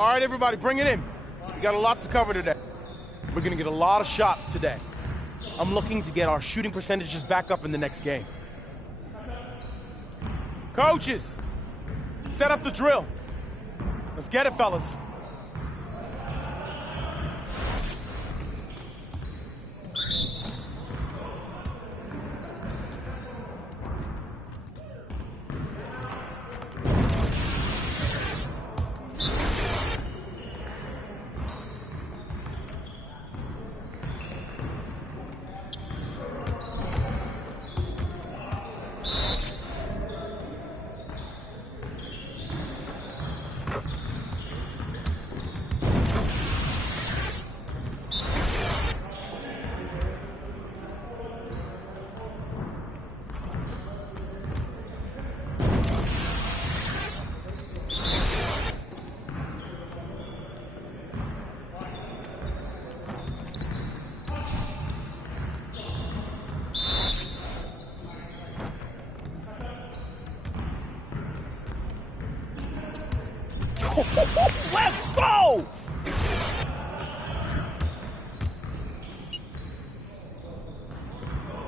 All right, everybody, bring it in. We got a lot to cover today. We're gonna get a lot of shots today. I'm looking to get our shooting percentages back up in the next game. Coaches, set up the drill. Let's get it, fellas. Let's go!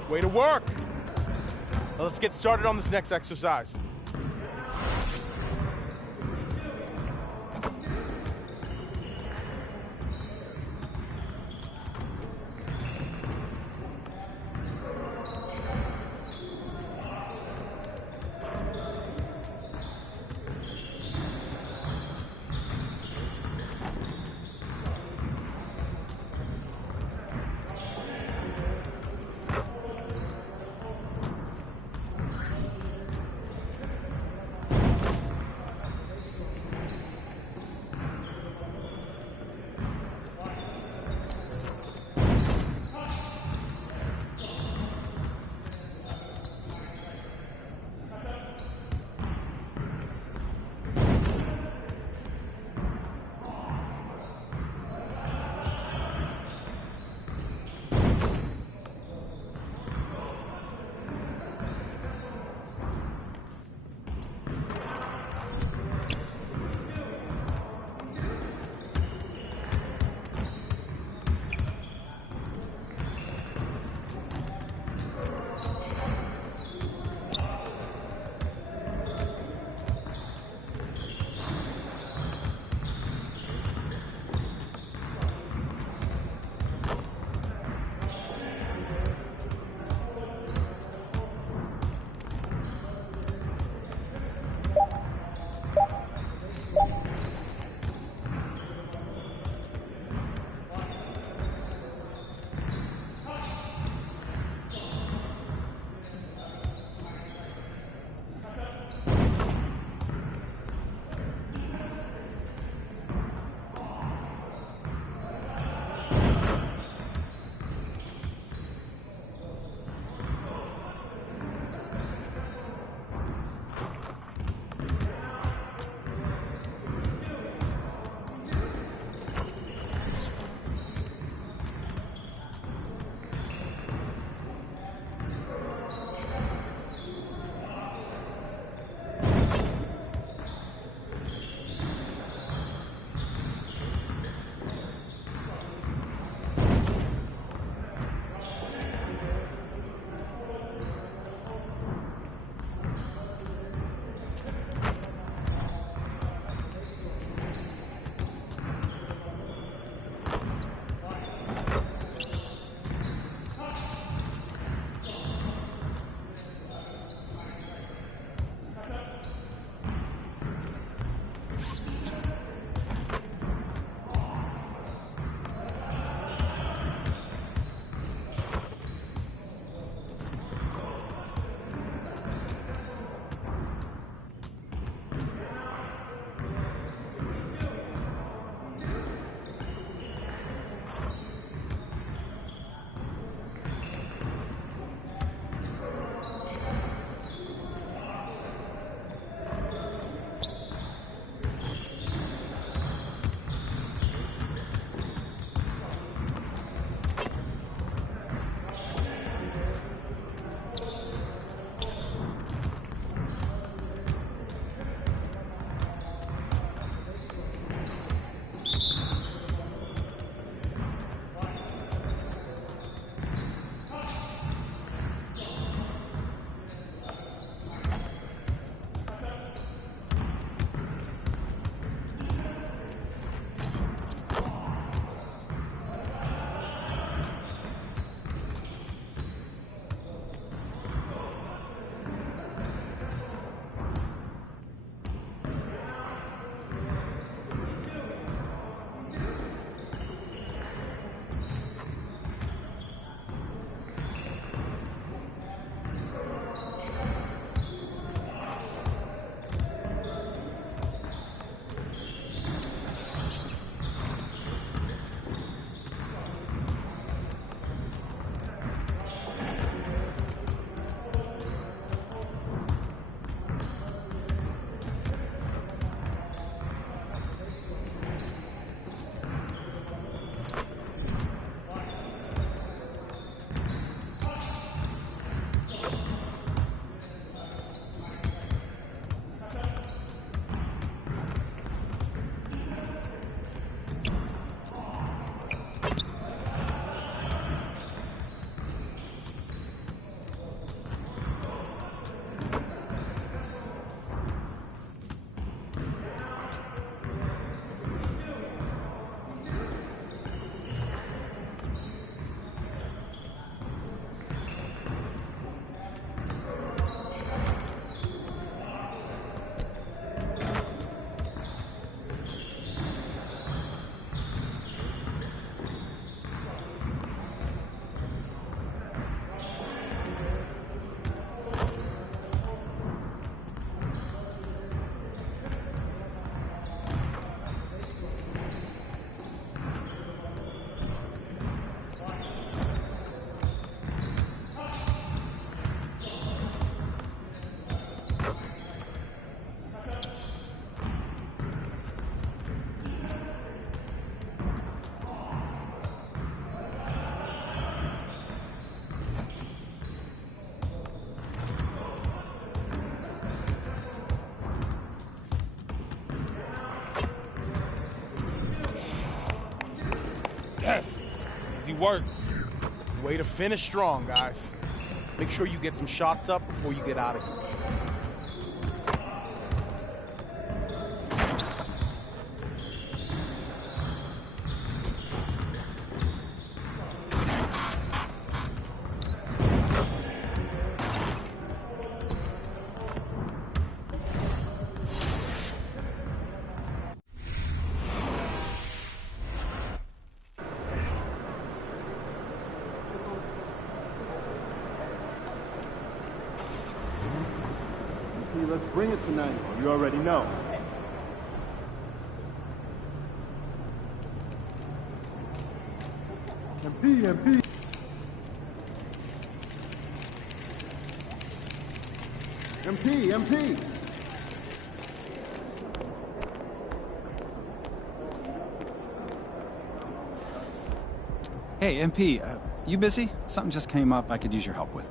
Way to work. Now let's get started on this next exercise. work. Way to finish strong, guys. Make sure you get some shots up before you get out of here. Let's bring it tonight. You already know. MP. MP. Hey, MP, you busy? Something just came up I could use your help with.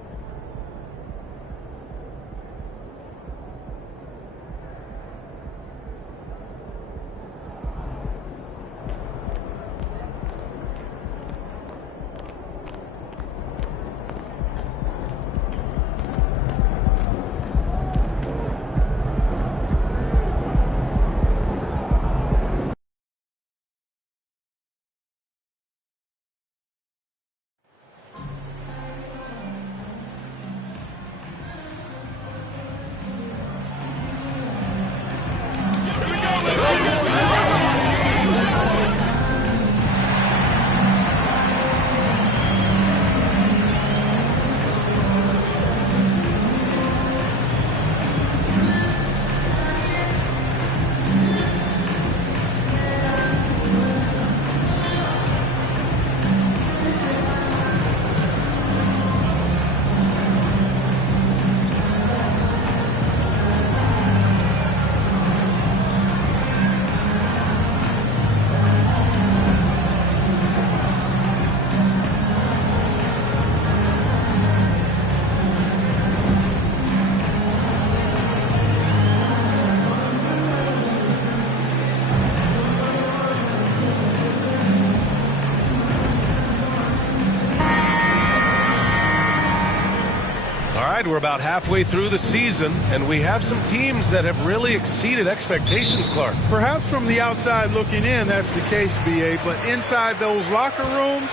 We're about halfway through the season, and we have some teams that have really exceeded expectations, Clark. Perhaps from the outside looking in, that's the case, B.A., but inside those locker rooms,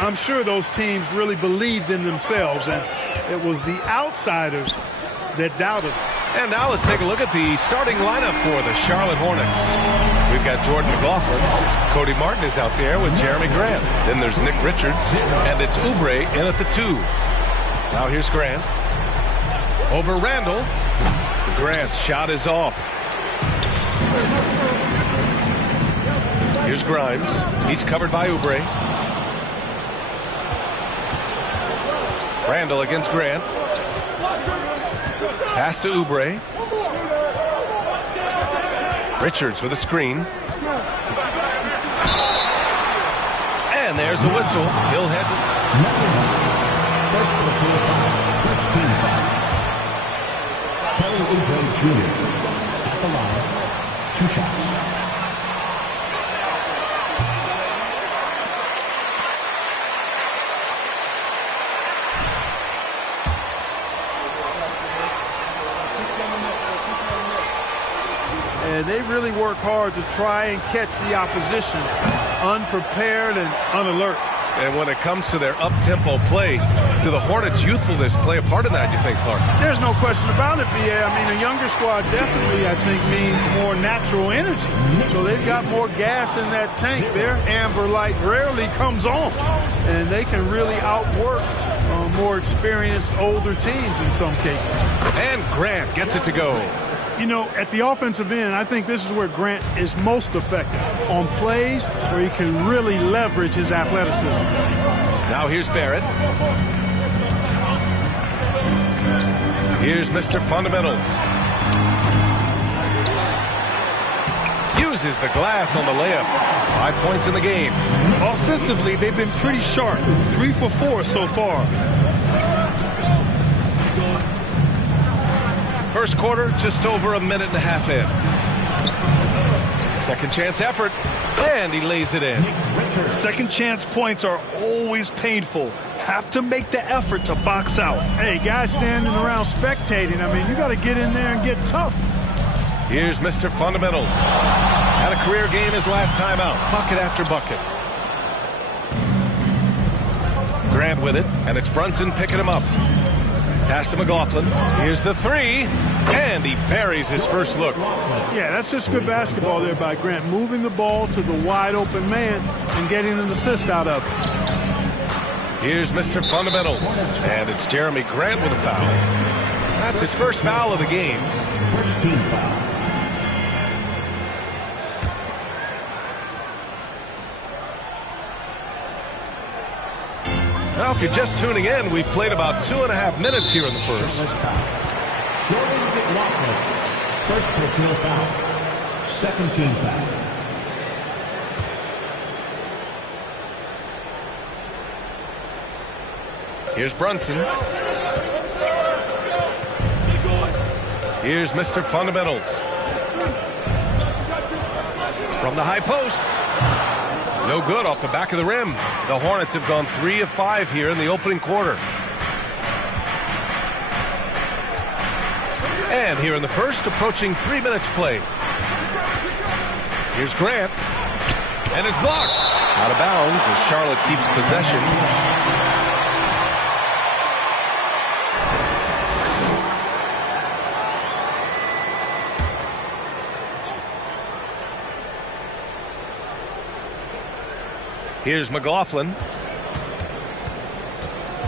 I'm sure those teams really believed in themselves, and it was the outsiders that doubted. And now let's take a look at the starting lineup for the Charlotte Hornets. We've got Jordan McLaughlin. Cody Martin is out there with Jeremy Grant. Then there's Nick Richards, and it's Oubre in at the 2. Now here's Grant. Over Randall. Grant's shot is off. Here's Grimes. He's covered by Oubre. Randall against Grant. Pass to Oubre. Richards with a screen. And there's a whistle. He'll head to... First for the 4-5. First team foul. Oubre Jr. at the line, 2 shots. And they really work hard to try and catch the opposition unprepared and unalert. And when it comes to their up-tempo play, do the Hornets' youthfulness play a part in that, you think, Clark? There's no question about it, B.A. I mean, a younger squad definitely, I think, means more natural energy. So they've got more gas in that tank. Their amber light rarely comes on. And they can really outwork more experienced, older teams in some cases. And Grant gets it to go. You know, at the offensive end, I think this is where Grant is most effective, on plays where he can really leverage his athleticism. Now here's Barrett. Here's Mr. Fundamentals. Uses the glass on the layup. 5 points in the game. Offensively, they've been pretty sharp. 3 for 4 so far. First quarter, just over a minute and a half in. Second chance effort, and he lays it in. Second chance points are always painful. Have to make the effort to box out. Hey, guys standing around spectating, I mean, you got to get in there and get tough. Here's Mr. Fundamentals. Had a career game his last time out. Bucket after bucket. Grant with it, and it's Brunson picking him up. Pass to McLaughlin. Here's the three, and he buries his first look. Yeah, that's just good basketball there by Grant, moving the ball to the wide open man and getting an assist out of it. Here's Mr. Fundamentals, and it's Jeremy Grant with a foul. That's his first foul of the game. First team foul. Well, if you're just tuning in, we've played about 2.5 minutes here in the first. Jordan McLaughlin. First personal foul. Second team foul. Here's Brunson. Here's Mr. Fundamentals. From the high post. No good off the back of the rim. The Hornets have gone 3 of 5 here in the opening quarter. And here in the first, approaching 3 minutes play. Here's Grant. And it's blocked. Out of bounds as Charlotte keeps possession. Here's McLaughlin.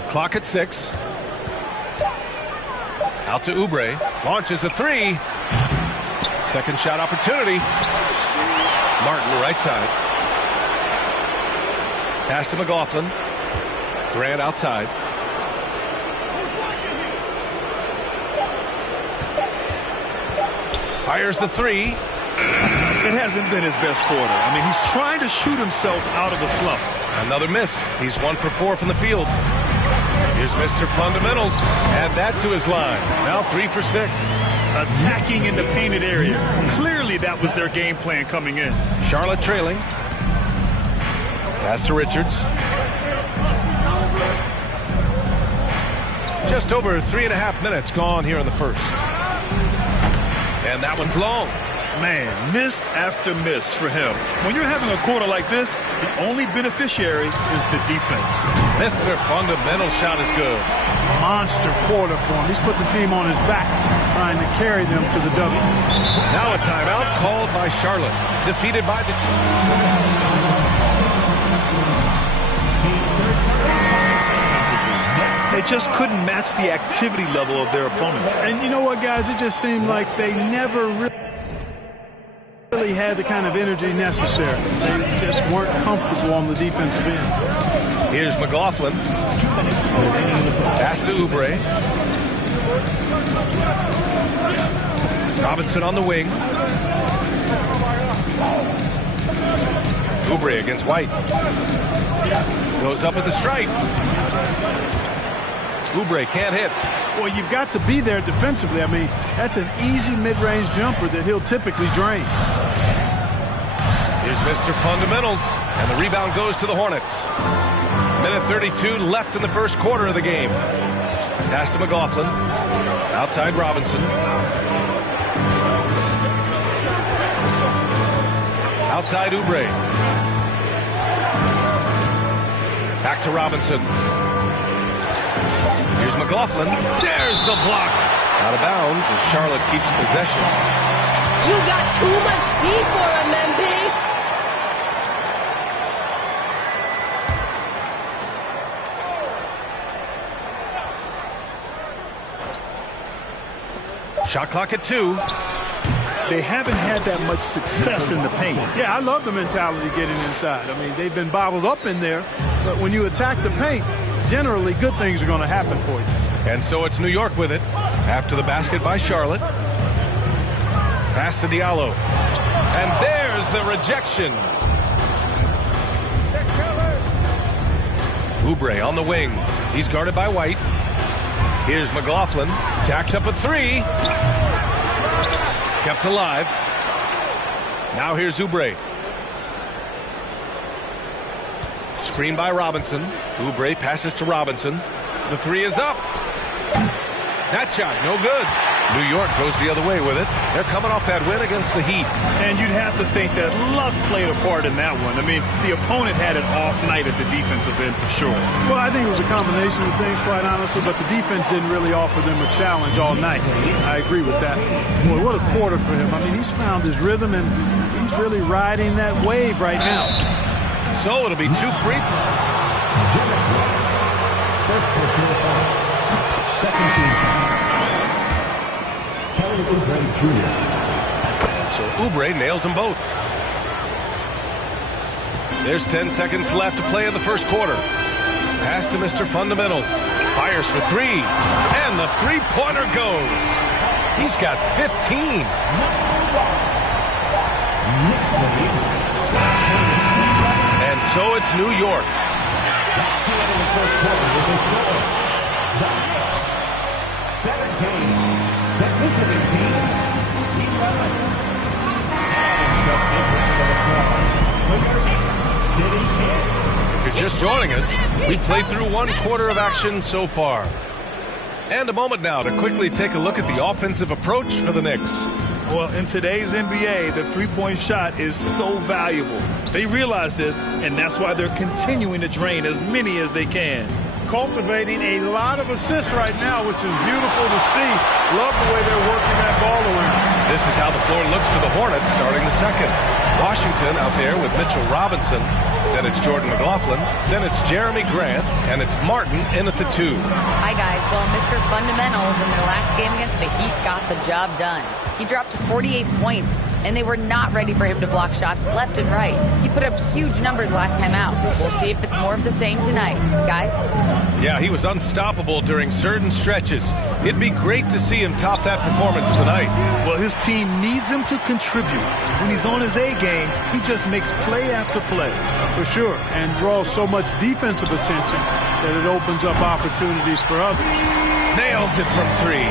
Clock at 6. Out to Oubre. Launches a three. Second shot opportunity. Martin right side. Pass to McLaughlin. Grant outside. Fires the three. It hasn't been his best quarter. I mean, he's trying to shoot himself out of a slump. Another miss. He's 1 for 4 from the field. Here's Mr. Fundamentals. Add that to his line. Now 3 for 6. Attacking in the painted area. Clearly that was their game plan coming in. Charlotte trailing. Pass to Richards. Just over 3.5 minutes gone here in the first. And that one's long. Man, miss after miss for him. When you're having a quarter like this, the only beneficiary is the defense. Mr. Fundamental shot is good. Monster quarter for him. He's put the team on his back, trying to carry them to the W. Now a timeout called by Charlotte. Defeated by the... They just couldn't match the activity level of their opponent. And you know what, guys? It just seemed like they never really had the kind of energy necessary. They just weren't comfortable on the defensive end. Here's McLaughlin. Pass to Oubre. Robinson on the wing. Oubre against White. Goes up at the stripe. Oubre can't hit. Well, you've got to be there defensively. I mean, that's an easy mid-range jumper that he'll typically drain. Here's Mr. Fundamentals, and the rebound goes to the Hornets. Minute 32 left in the first quarter of the game. Pass to McLaughlin. Outside Robinson. Outside Oubre. Back to Robinson. Here's McLaughlin. There's the block. Out of bounds as Charlotte keeps possession. You got too much speed for him, MP. Shot clock at 2. They haven't had that much success in the paint. Yeah, I love the mentality getting inside. I mean, they've been bottled up in there, but when you attack the paint, generally good things are going to happen for you. And so it's New York with it. After the basket by Charlotte. Pass to Diallo. And there's the rejection. Oubre on the wing. He's guarded by White. Here's McLaughlin. Jacks up a three. Kept alive. Now here's Oubre. Screen by Robinson. Oubre passes to Robinson. The three is up. That shot, no good. New York goes the other way with it. They're coming off that win against the Heat. And you'd have to think that luck played a part in that one. I mean, the opponent had an off night at the defensive end for sure. Well, I think it was a combination of things, quite honestly, but the defense didn't really offer them a challenge all night. I agree with that. Boy, what a quarter for him. I mean, he's found his rhythm, and he's really riding that wave right now. So it'll be 2 free throws. First personal foul. Second team foul. Kelly Oubre Jr. So Oubre nails them both. There's 10 seconds left to play in the first quarter. Pass to Mr. Fundamentals. Fires for three. And the three-pointer goes. He's got 15. And so it's New York. That's the end of the first quarter with the score. The Knicks 17. The visiting team 11. And the big round of applause for your Knicks City Kings. If you're just joining us, we played through 1 quarter of action so far. And a moment now to quickly take a look at the offensive approach for the Knicks. Well, in today's NBA, the three-point shot is so valuable. They realize this, and that's why they're continuing to drain as many as they can. Cultivating a lot of assists right now, which is beautiful to see. Love the way they're working that ball around. This is how the floor looks for the Hornets starting the second. Washington out there with Mitchell Robinson. Then it's Jordan McLaughlin. Then it's Jeremy Grant. And it's Martin in at the 2. Hi, guys. Well, Mr. Fundamentals in their last game against the Heat got the job done. He dropped 48 points, and they were not ready for him to block shots left and right. He put up huge numbers last time out. We'll see if it's more of the same tonight. Guys? Yeah, he was unstoppable during certain stretches. It'd be great to see him top that performance tonight. Well, his team needs him to contribute. When he's on his A game, he just makes play after play. For sure, and draws so much defensive attention that it opens up opportunities for others. Nails it from 3.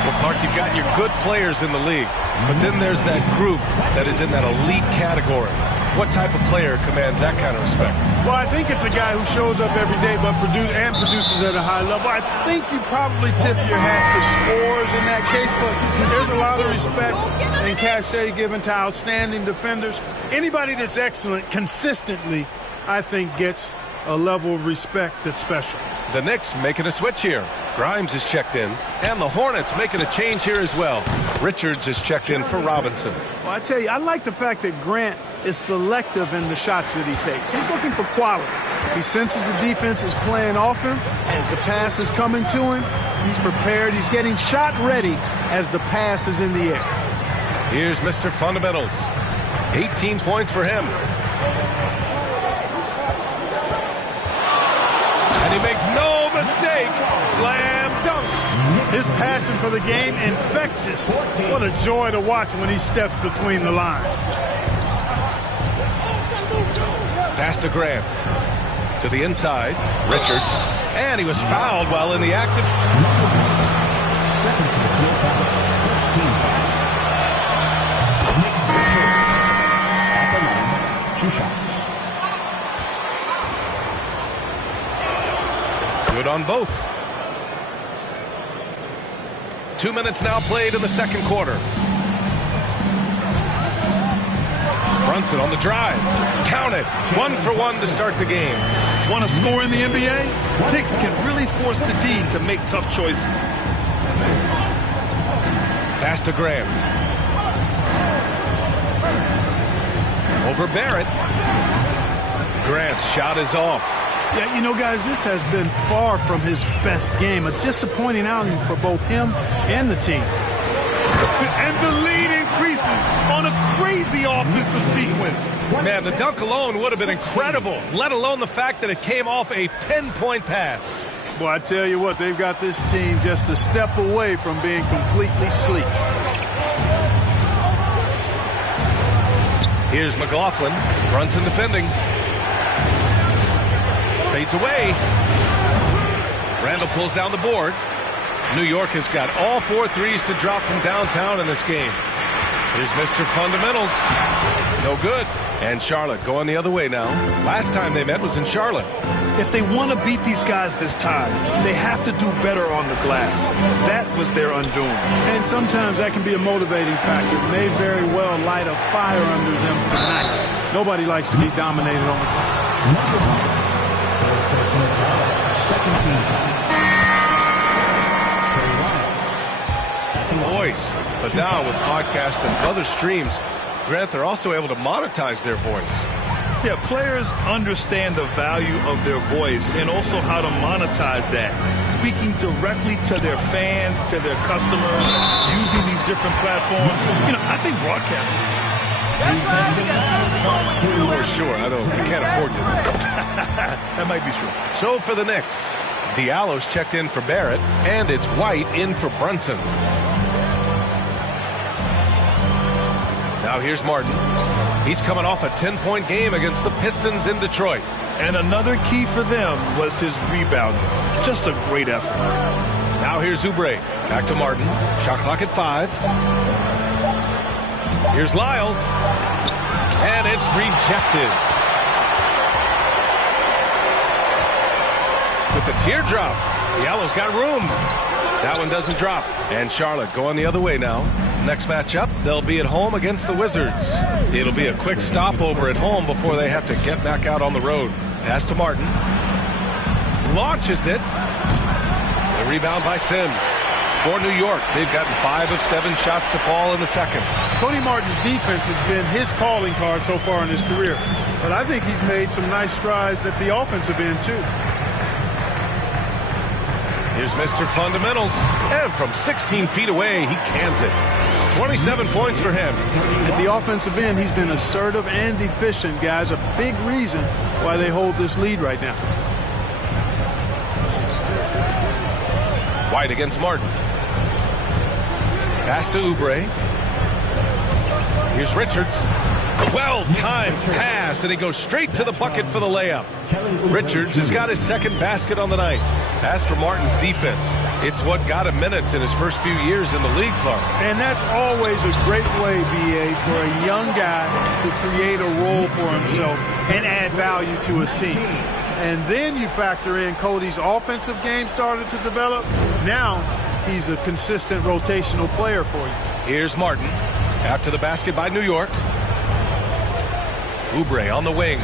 Well, Clark, you've got your good players in the league, but then there's that group that is in that elite category. What type of player commands that kind of respect? Well, I think it's a guy who shows up every day but produces at a high level. I think you probably tip your hat to scores in that case, but there's a lot of respect and cachet given to outstanding defenders. Anybody that's excellent consistently, I think, gets a level of respect that's special. The Knicks making a switch here. Grimes is checked in, and the Hornets making a change here as well. Richards is checked in for Robinson. Well, I tell you, I like the fact that Grant is selective in the shots that he takes. He's looking for quality. If he senses the defense is playing off him, as the pass is coming to him, he's prepared. He's getting shot ready as the pass is in the air. Here's Mr. Fundamentals. 18 points for him. And he makes no mistake. Slam dunk. His passion for the game, infectious. What a joy to watch when he steps between the lines. Pass to Graham. To the inside. Richards. And he was fouled while in the act of... Second personal foul. First team foul. Nick Richards at the line. 2 shots. Good on both. 2 minutes now played in the second quarter. Brunson on the drive. Count it. 1 for 1 to start the game. Want to score in the NBA? Knicks can really force the D to make tough choices. Pass to Graham. Over Barrett. Grant's shot is off. Yeah, you know, guys, this has been far from his best game. A disappointing outing for both him and the team. And the lead increases on a crazy offensive sequence. Man, the dunk alone would have been incredible, let alone the fact that it came off a pinpoint pass. Well, I tell you what, they've got this team just a step away from being completely asleep. Here's McLaughlin. Brunson defending. Fades away. Randall pulls down the board. New York has got all 4 threes to drop from downtown in this game. Here's Mr. Fundamentals. No good. And Charlotte going the other way now. Last time they met was in Charlotte. If they want to beat these guys this time, they have to do better on the glass. That was their undoing. And sometimes that can be a motivating factor. May very well light a fire under them tonight. Nobody likes to be dominated on the glass. Voice. But now with podcasts and other streams, Grant, they're also able to monetize their voice. Yeah, players understand the value of their voice and also how to monetize that. Speaking directly to their fans, to their customers, using these different platforms. You know, I think broadcasting. For sure. I can't afford it. That might be true. So for the Knicks, Diallo's checked in for Barrett, and it's White in for Brunson. Now here's Martin. He's coming off a 10-point game against the Pistons in Detroit. And another key for them was his rebounding. Just a great effort. Now here's Oubre. Back to Martin. Shot clock at 5. Here's Lyles. And it's rejected. With the teardrop, Diallo's got room. That one doesn't drop. And Charlotte going the other way now. Next matchup, they'll be at home against the Wizards. It'll be a quick stopover at home before they have to get back out on the road. Pass to Martin. Launches it. The rebound by Sims. For New York, they've gotten 5 of 7 shots to fall in the second. Cody Martin's defense has been his calling card so far in his career. But I think he's made some nice strides at the offensive end, too. Here's Mr. Fundamentals. And from 16 feet away, he cans it. 27 points for him. At the offensive end, he's been assertive and efficient, guys. A big reason why they hold this lead right now. White against Martin. Pass to Oubre. Here's Richards. Well-timed pass, and he goes straight to the bucket for the layup. Richards has got his second basket on the night. As for Martin's defense, it's what got him minutes in his first few years in the league, Clark. And that's always a great way, B.A., for a young guy to create a role for himself and add value to his team. And then you factor in Cody's offensive game started to develop. Now he's a consistent rotational player for you. Here's Martin after the basket by New York. Oubre on the wing.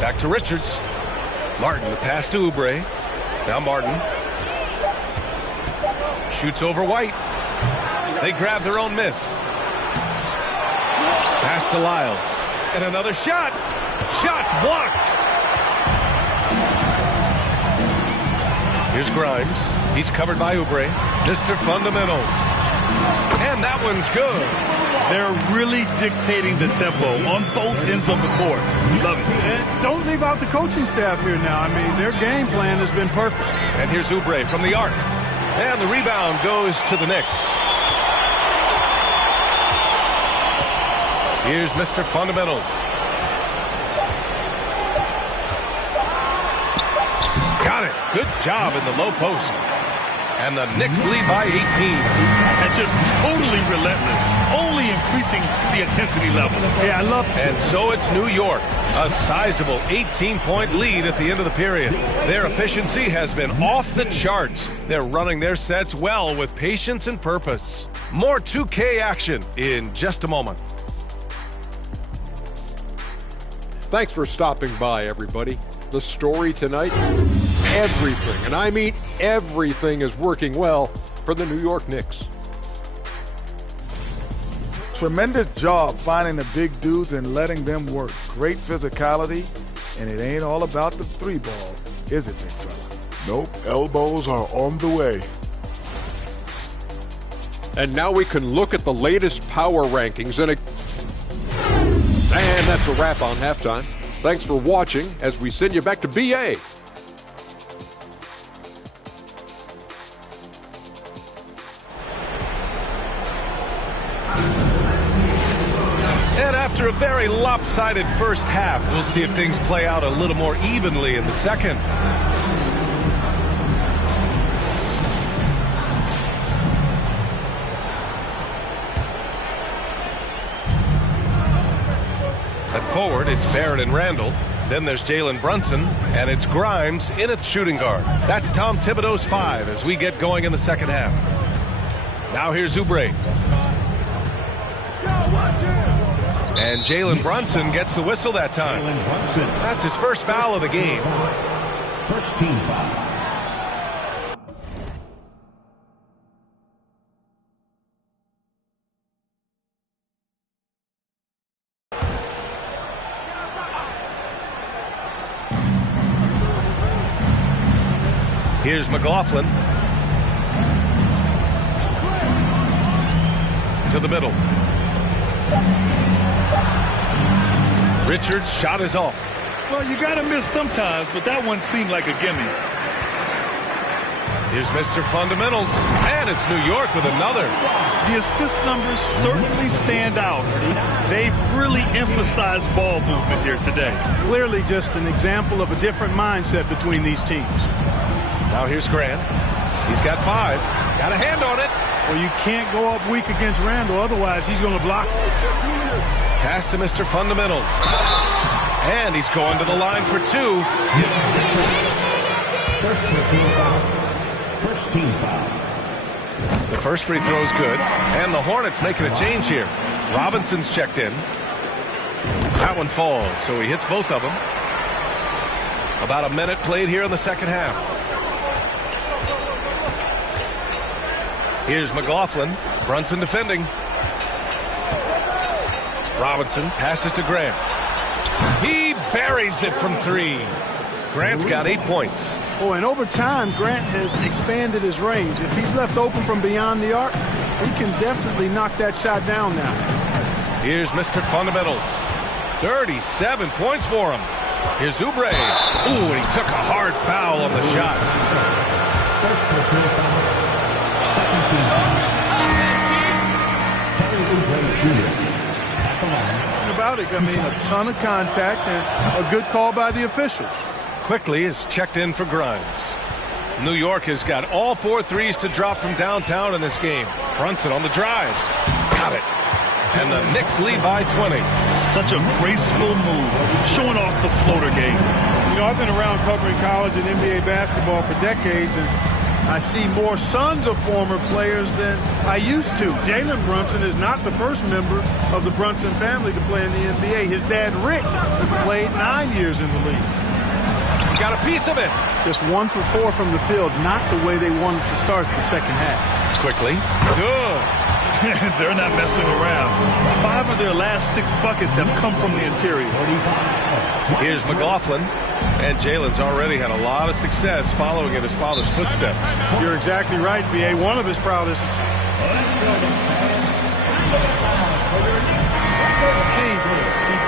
Back to Richards. Martin, the pass to Oubre. Now Martin. Shoots over White. They grab their own miss. Pass to Lyles. And another shot. Shot's blocked. Here's Grimes. He's covered by Oubre. Mr. Fundamentals. And that one's good. They're really dictating the tempo on both ends of the court. Love it. And don't leave out the coaching staff here now. I mean, their game plan has been perfect. And here's Oubre from the arc. And the rebound goes to the Knicks. Here's Mr. Fundamentals. Got it. Good job in the low post. And the Knicks lead by 18. And just totally relentless, only increasing the intensity level. Yeah, I love it. And so it's New York, a sizable 18-point lead at the end of the period. Their efficiency has been off the charts. They're running their sets well with patience and purpose. More 2K action in just a moment. Thanks for stopping by, everybody. The story tonight, everything, and I mean everything, is working well for the New York Knicks. Tremendous job finding the big dudes and letting them work. Great physicality, and it ain't all about the three ball, is it, big fella? Nope, elbows are on the way. And now we can look at the latest power rankings, and that's a wrap on halftime. Thanks for watching as we send you back to BA. And after a very lopsided first half, we'll see if things play out a little more evenly in the second. forward, it's Barrett and Randall. Then there's Jalen Brunson, and it's Grimes in at shooting guard. That's Tom Thibodeau's 5 as we get going in the second half. Now here's Oubre. And Jalen Brunson gets the whistle that time. That's his first foul of the game. First team foul. Here's McLaughlin. To the middle. Richards' shot is off. Well, you got to miss sometimes, but that one seemed like a gimme. Here's Mr. Fundamentals, and it's New York with another. The assist numbers certainly stand out. They've really emphasized ball movement here today. Clearly just an example of a different mindset between these teams. Now here's Grant. He's got 5. Got a hand on it. Well, you can't go up weak against Randall, otherwise he's going to block. Pass to Mr. Fundamentals. And he's going to the line for 2. First team foul. The first free throw is good. And the Hornets making a change here. Robinson's checked in. That one falls, so he hits both of them. About a minute played here in the second half. Here's McLaughlin. Brunson defending. Robinson passes to Grant. He buries it from 3. Grant's got 8 points. Oh, and over time, Grant has expanded his range. If he's left open from beyond the arc, he can definitely knock that shot down now. Here's Mr. Fundamentals. 37 points for him. Here's Oubre. Ooh, and he took a hard foul on the shot. First personal foul. Second team foul. Kelly Oubre Jr. at the line. About it, I mean, a ton of contact and a good call by the officials. Quickly is checked in for Grimes. New York has got all 4 threes to drop from downtown in this game. Brunson on the drive. Got it. And the Knicks lead by 20. Such a graceful move, showing off the floater game. You know, I've been around covering college and NBA basketball for decades, and I see more sons of former players than I used to. Jalen Brunson is not the first member of the Brunson family to play in the NBA. His dad, Rick, played 9 years in the league. He got a piece of it. Just 1 for 4 from the field, not the way they wanted to start the second half. Quickly. Good. They're not messing around. 5 of their last 6 buckets have come from the interior. Here's McLaughlin. And Jalen's already had a lot of success following in his father's footsteps. You're exactly right, B.A. One of his proudest. He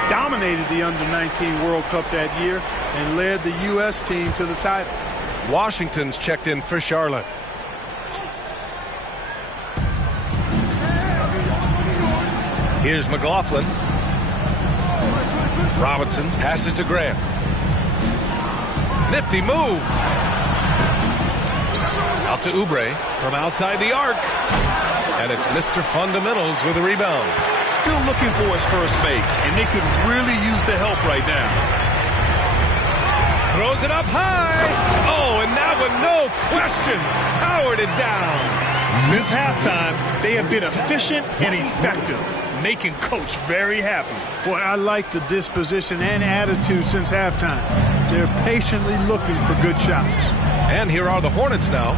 dominated the Under-19 World Cup that year and led the U.S. team to the title. Washington's checked in for Charlotte. Here's McLaughlin. Robinson passes to Grant. Nifty move. Out to Oubre from outside the arc. And it's Mr. Fundamentals with a rebound. Still looking for his first make, and they could really use the help right now. Throws it up high. Oh, and that one, no question, powered it down. Since halftime, they have been efficient and effective, making Coach very happy. Boy, I like the disposition and attitude since halftime. They're patiently looking for good shots. And here are the Hornets now.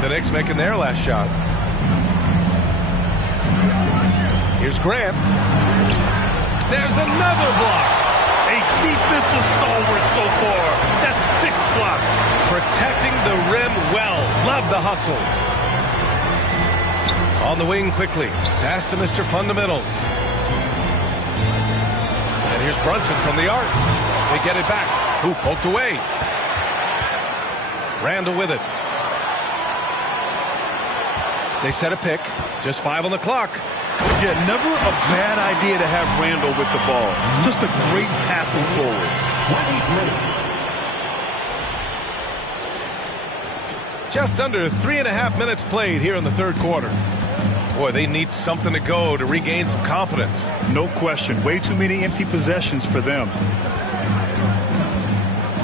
The Knicks making their last shot. Here's Grant. There's another block. A defensive stalwart so far. That's 6 blocks. Protecting the rim well. Love the hustle. On the wing quickly. Pass to Mr. Fundamentals. And here's Brunson from the arc. They get it back. Who poked away? Randall with it. They set a pick. Just 5 on the clock. Yeah, never a bad idea to have Randall with the ball. Just a great passing forward. Just under 3.5 minutes played here in the third quarter. Boy, they need something to go to regain some confidence. No question. Way too many empty possessions for them.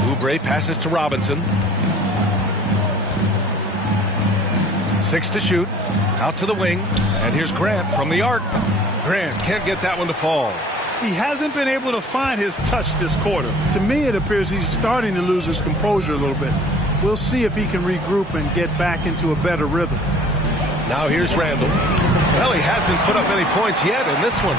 Oubre passes to Robinson. 6 to shoot. Out to the wing. And here's Grant from the arc. Grant can't get that one to fall. He hasn't been able to find his touch this quarter. To me, it appears he's starting to lose his composure a little bit. We'll see if he can regroup and get back into a better rhythm. Now here's Randall. Well, he hasn't put up any points yet in this one.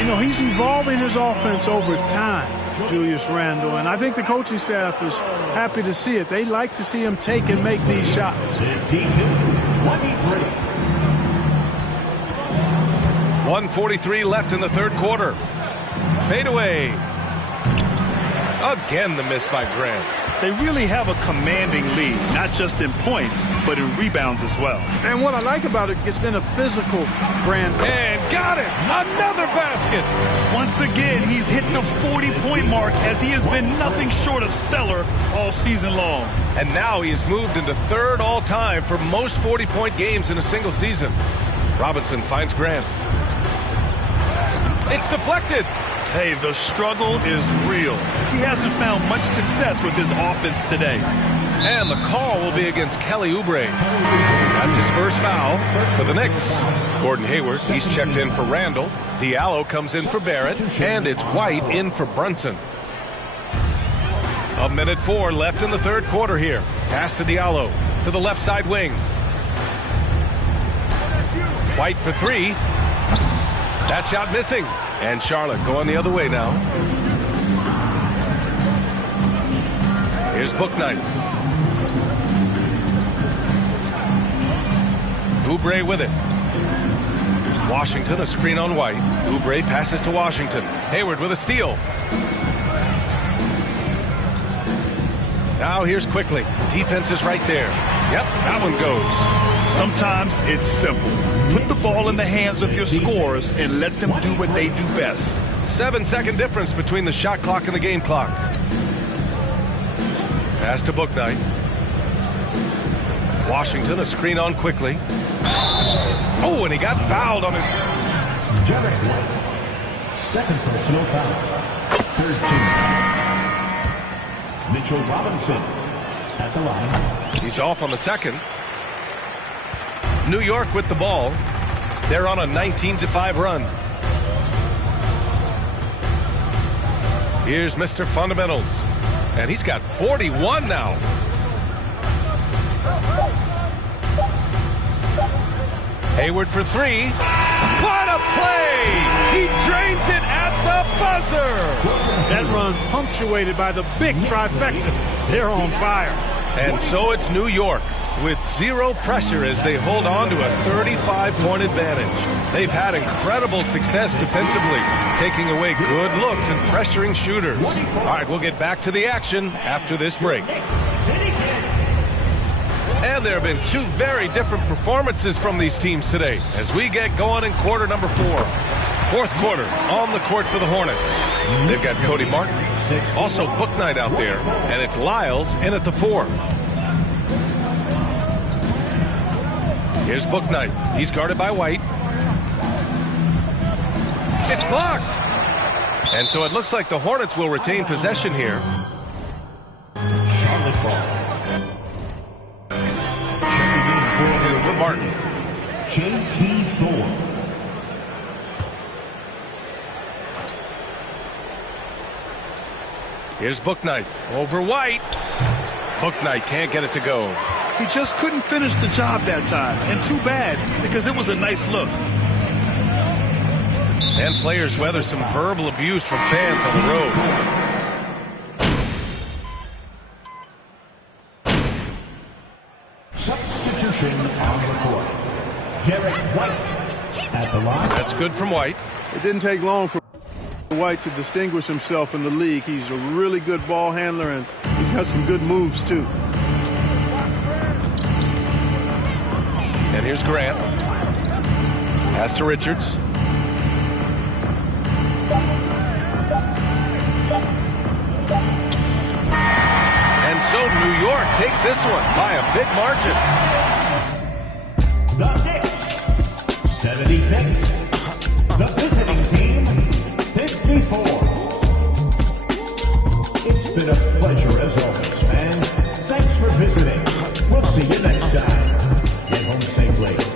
You know, he's evolving his offense over time, Julius Randle, and I think the coaching staff is happy to see it. They like to see him take and make these shots. 52-23. 1:43 left in the third quarter. Fade away. Again, the miss by Grant. They really have a commanding lead, not just in points, but in rebounds as well. And what I like about it, it's been a physical brand. And got it! Another basket! Once again, he's hit the 40-point mark as he has been nothing short of stellar all season long. And now he has moved into third all-time for most 40-point games in a single season. Robinson finds Grant. It's deflected! Hey, the struggle is real. He hasn't found much success with his offense today. And the call will be against Kelly Oubre. That's his first foul for the Knicks. Gordon Hayward, he's checked in for Randall. Diallo comes in for Barrett. And it's White in for Brunson. 1:04 left in the third quarter here. Pass to Diallo to the left side wing. White for 3. That shot missing. And Charlotte going the other way now. Here's Bouknight. Oubre with it. Washington, a screen on White. Oubre passes to Washington. Hayward with a steal. Now here's Quickly. Defense is right there. Yep, that one goes. Sometimes it's simple. Put the ball in the hands of your scorers and let them do what they do best. 7-second difference between the shot clock and the game clock. Pass to Bouknight. Washington, a screen on Quickly. Oh, and he got fouled on his... Derek White. Second personal foul. Third team. Mitchell Robinson at the line. He's off on the second. New York with the ball. They're on a 19-5 run. Here's Mr. Fundamentals. And he's got 41 now. Hayward for 3. What a play! He drains it at the buzzer! That run punctuated by the big trifecta. They're on fire. And so it's New York with zero pressure as they hold on to a 35-point advantage. They've had incredible success defensively, taking away good looks and pressuring shooters. All right, we'll get back to the action after this break. And there have been 2 very different performances from these teams today as we get going in quarter number 4. Fourth quarter on the court for the Hornets. They've got Cody Martin, also Bouknight out there, and it's Lyles in at the 4. Here's Bouknight. He's guarded by White. It's blocked. And so it looks like the Hornets will retain possession here. Charlotte ball. In for Martin. J.T. Thor. Here's Bouknight over White. Bouknight can't get it to go. He just couldn't finish the job that time. And too bad, because it was a nice look. And players weather some verbal abuse from fans on the road. Substitution on the court. Derek White at the line. That's good from White. It didn't take long for White to distinguish himself in the league. He's a really good ball handler, and he's got some good moves, too. And here's Grant. Pass to Richards. And so New York takes this one by a big margin. The Knicks 76. The visiting team, 54. It's been a pleasure as always, man. Thanks for visiting. We'll see you next time. Get home safely.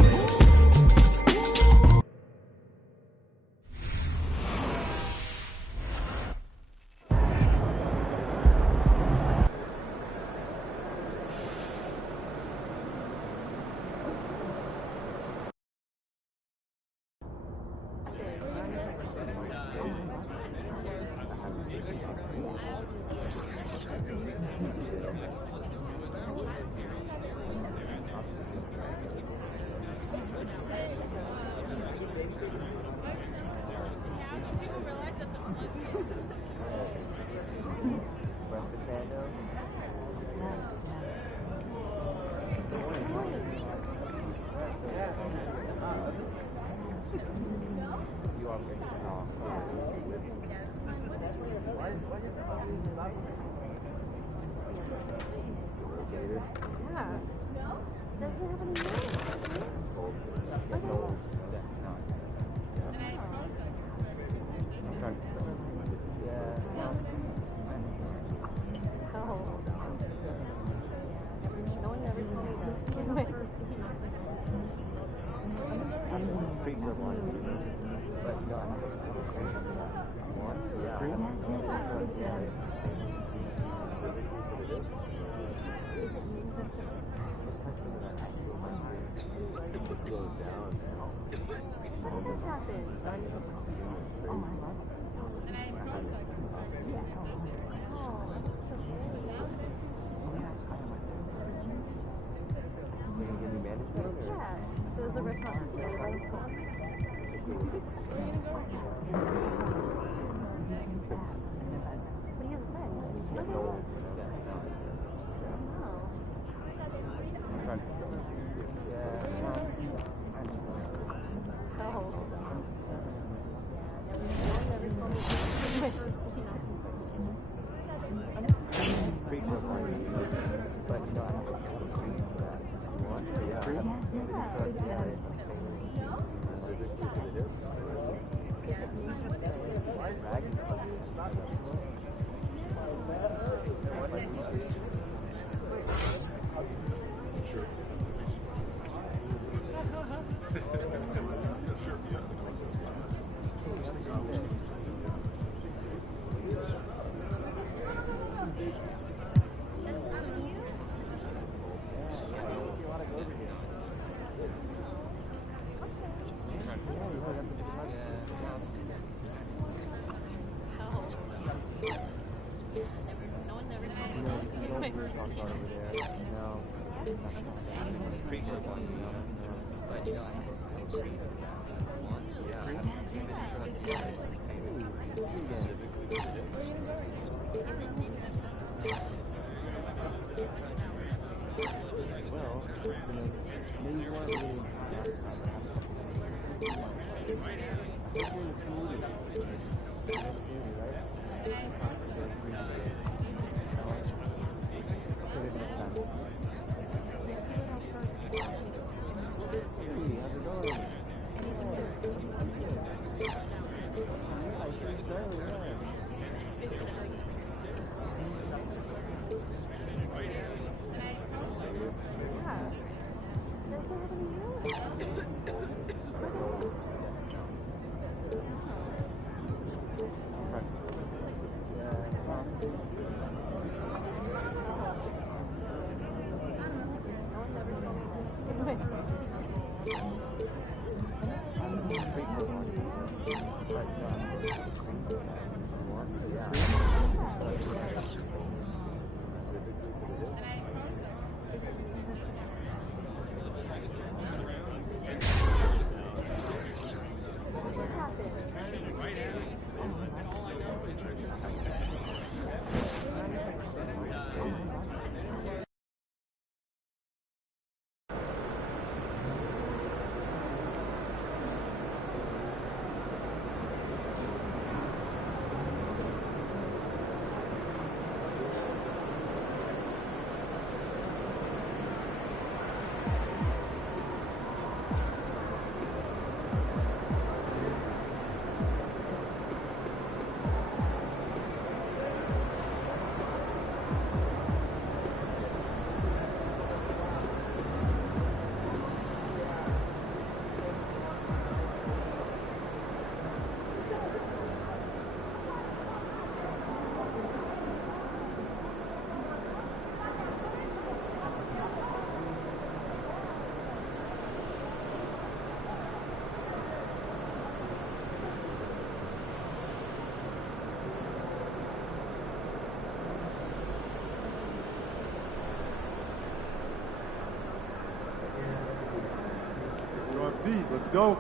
go.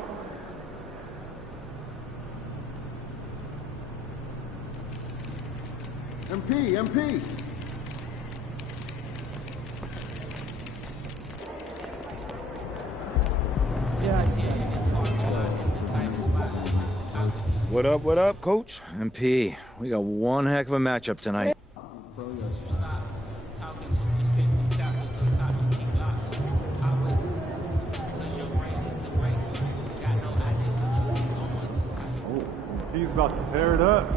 MP. What up, Coach? MP, we got one heck of a matchup tonight. He's about to tear it up.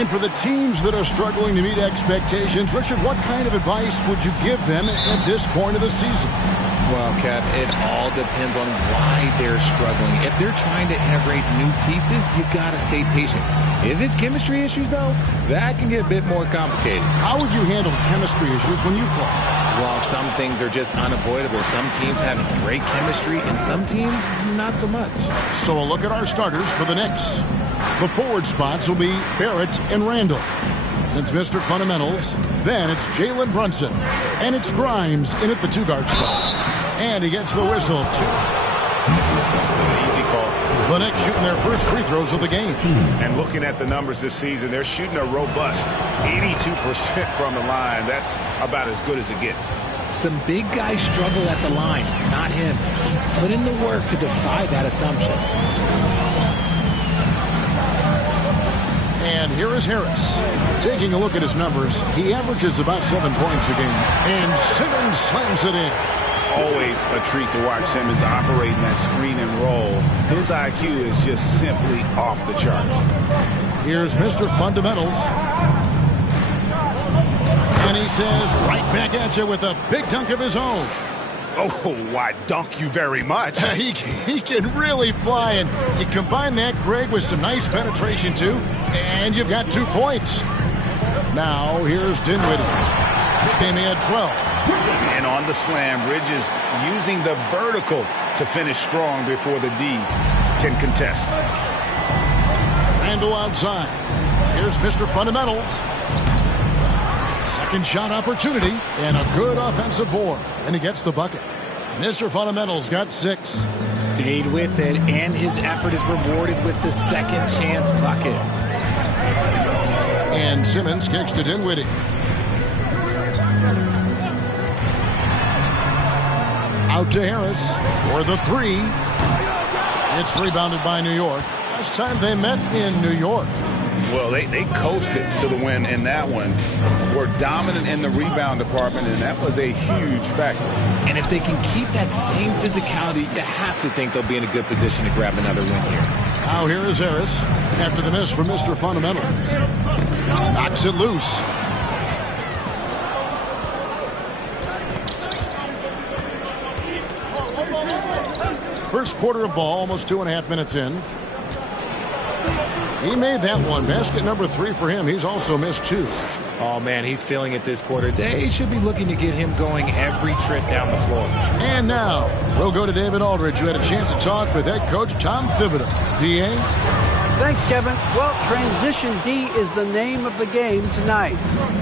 And for the teams that are struggling to meet expectations, Richard, what kind of advice would you give them at this point of the season? Well, Cap, it all depends on why they're struggling. If they're trying to integrate new pieces, you got to stay patient. If it's chemistry issues, though, that can get a bit more complicated. How would you handle chemistry issues when you play? Well, some things are just unavoidable. Some teams have great chemistry, and some teams, not so much. So a look at our starters for the Knicks. The forward spots will be Barrett and Randall. And it's Mr. Fundamentals. Then it's Jalen Brunson. And it's Grimes in at the two-guard spot. And he gets the whistle, too. Easy call. The Knicks shooting their first free throws of the game. And looking at the numbers this season, they're shooting a robust 82% from the line. That's about as good as it gets. Some big guys struggle at the line, not him. He's put in the work to defy that assumption. And here is Harris. Taking a look at his numbers, he averages about 7 points a game. And Simmons slams it in. Always a treat to watch Simmons operating that screen and roll. His IQ is just simply off the chart. Here's Mr. Fundamentals. And he says, right back at you with a big dunk of his own. Oh, why dunk you very much. He can really fly, and you combine that, Greg, with some nice penetration, too, and you've got 2 points. Now, here's Dinwiddie. This game he had 12. And on the slam, Bridges using the vertical to finish strong before the D can contest. Randall outside. Here's Mr. Fundamentals. Second shot opportunity and a good offensive board. And he gets the bucket. Mr. Fundamentals got 6. Stayed with it, and his effort is rewarded with the second chance bucket. And Simmons kicks to Dinwiddie. Out to Harris for the 3. It's rebounded by New York. Last time they met in New York. Well, they coasted to the win in that one. Were dominant in the rebound department, and that was a huge factor. And if they can keep that same physicality, you have to think they'll be in a good position to grab another win here. Now here is Harris after the miss from Mr. Fundamentals. Knocks it loose. First quarter of ball, almost 2.5 minutes in. He made that one. Basket number 3 for him. He's also missed 2. Oh, man, he's feeling it this quarter. They should be looking to get him going every trip down the floor. And now, we'll go to David Aldridge, who had a chance to talk with head coach Tom Thibodeau. D.A.? Thanks, Kevin. Well, transition D is the name of the game tonight.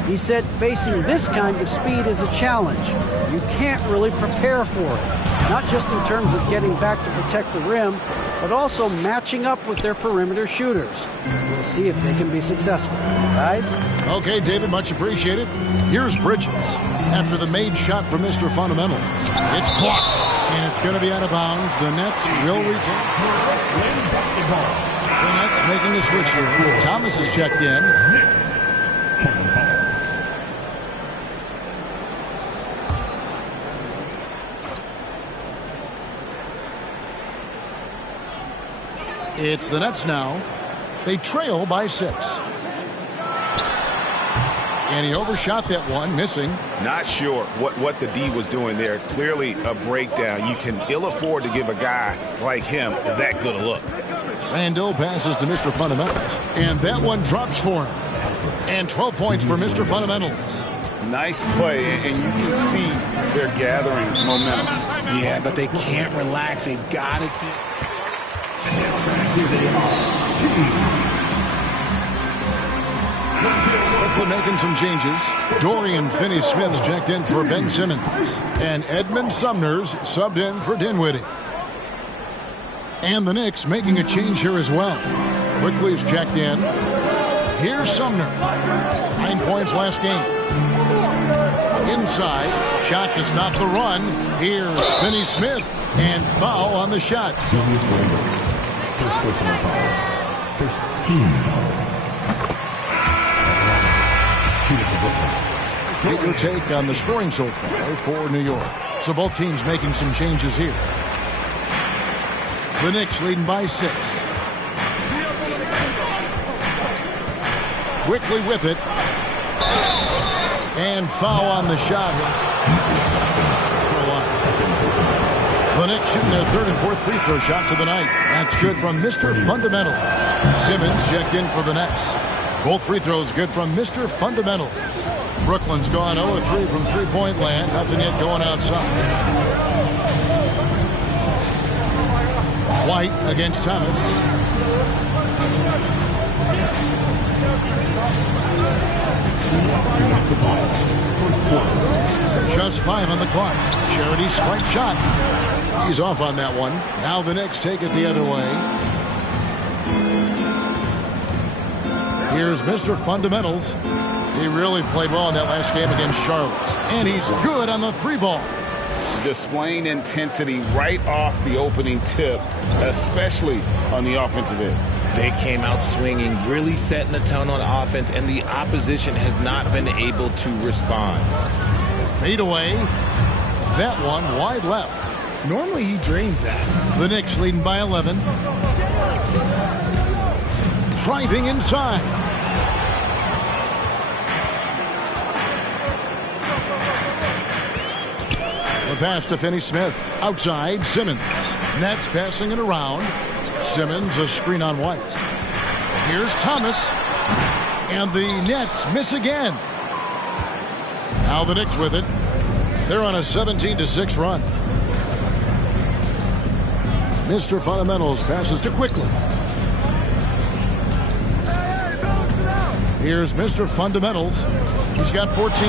He said facing this kind of speed is a challenge. You can't really prepare for it. Not just in terms of getting back to protect the rim, but also matching up with their perimeter shooters. We'll see if they can be successful. Guys? Okay, David, much appreciated. Here's Bridges after the made shot from Mr. Fundamentals. It's blocked, and it's going to be out of bounds. The Nets will retain. The Nets making a switch here. Thomas is checked in. It's the Nets now. They trail by 6. And he overshot that one, missing. Not sure what the D was doing there. Clearly a breakdown. You can ill afford to give a guy like him that good a look. Randall passes to Mr. Fundamentals. And that one drops for him. And 12 points for Mr. Fundamentals. Nice play, and you can see they're gathering momentum. Yeah, but they can't relax. They've got to keep... Brooklyn making some changes. Dorian Finney-Smith's checked in for Ben Simmons. And Edmund Sumner's subbed in for Dinwiddie. And the Knicks making a change here as well. Quickly's checked in. Here's Sumner. 9 points last game. Inside. Shot to stop the run. Here's Finney-Smith. And foul on the shot. Personal foul. First team foul. Get your take on the scoring so far for New York. So both teams making some changes here. The Knicks leading by 6. Quickly with it. And foul on the shot. The Knicks shooting their 3rd and 4th free throw shots of the night. That's good from Mr. Fundamentals. Simmons checked in for the Nets. Both free throws good from Mr. Fundamentals. Brooklyn's gone 0-3 from three-point land. Nothing yet going outside. White against Thomas. Just 5 on the clock. Charity stripe shot. He's off on that one. Now the Knicks take it the other way. Here's Mr. Fundamentals. He really played well in that last game against Charlotte. And he's good on the 3-ball. Displaying intensity right off the opening tip, especially on the offensive end. They came out swinging, really setting the tone on offense, and the opposition has not been able to respond. Fade away. That one wide left. Normally he drains that. The Knicks leading by 11. Driving inside. The pass to Finney-Smith. Outside, Simmons. Nets passing it around. Simmons, a screen on White. Here's Thomas. And the Nets miss again. Now the Knicks with it. They're on a 17-6 run. Mr. Fundamentals passes to Quickly. Here's Mr. Fundamentals. He's got 14.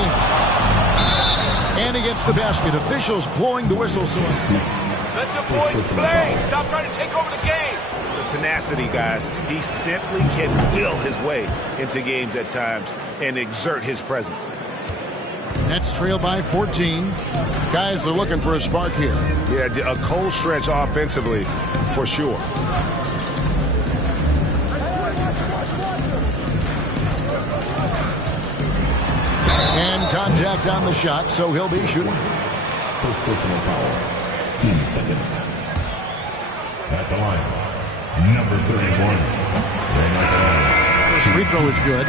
And he gets the basket. Officials blowing the whistle. Let the boys play. Stop trying to take over the game. The tenacity, guys. He simply can will his way into games at times and exert his presence. Nets trail by 14. Guys are looking for a spark here. Yeah, a cold stretch offensively, for sure. And contact on the shot, so he'll be shooting. First personal foul. 2 seconds. At the line, number 31. First free throw is good.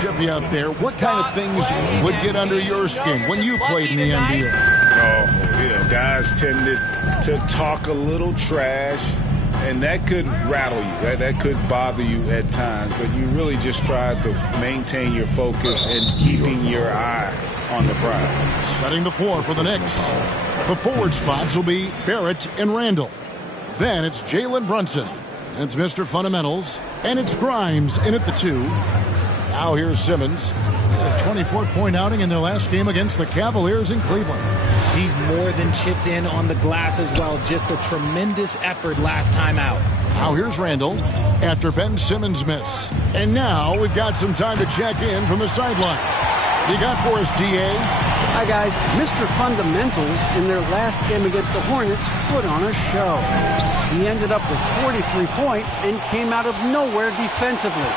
Chippy out there, what kind of things would get under your skin when you played in the NBA? Oh, guys tended to talk a little trash, and that could rattle you. That could bother you at times, but you really just try to maintain your focus and keeping your eye on the prize. Setting the floor for the Knicks. The forward spots will be Barrett and Randall. Then it's Jalen Brunson. It's Mr. Fundamentals. And it's Grimes in at the 2. Now here's Simmons. A 24-point outing in their last game against the Cavaliers in Cleveland. He's more than chipped in on the glass as well. Just a tremendous effort last time out. Now here's Randall after Ben Simmons' miss. And now we've got some time to check in from the sideline. You got for us, D.A.? Hi, guys. Mr. Fundamentals, in their last game against the Hornets, put on a show. He ended up with 43 points and came out of nowhere defensively,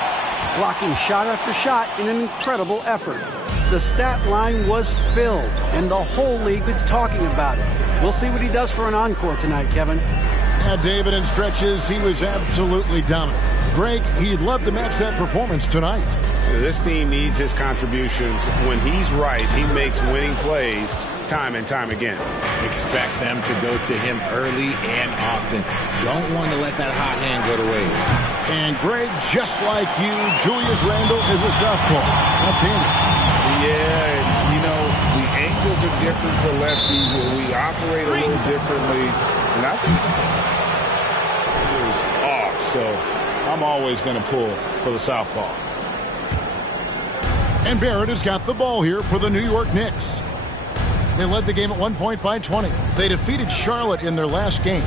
blocking shot after shot in an incredible effort. The stat line was filled, and the whole league is talking about it. We'll see what he does for an encore tonight, Kevin. Yeah, David, in stretches, he was absolutely dominant. Greg, he'd love to match that performance tonight. This team needs his contributions. When he's right, he makes winning plays time and time again. Expect them to go to him early and often. Don't want to let that hot hand go to waste. And Greg, just like you, Julius Randle is a southpaw, left-handed. Yeah, and you know, the angles are different for lefties. We operate a little differently. And I think it was off, so I'm always going to pull for the southpaw. And Barrett has got the ball here for the New York Knicks. They led the game at 1 point by 20. They defeated Charlotte in their last game.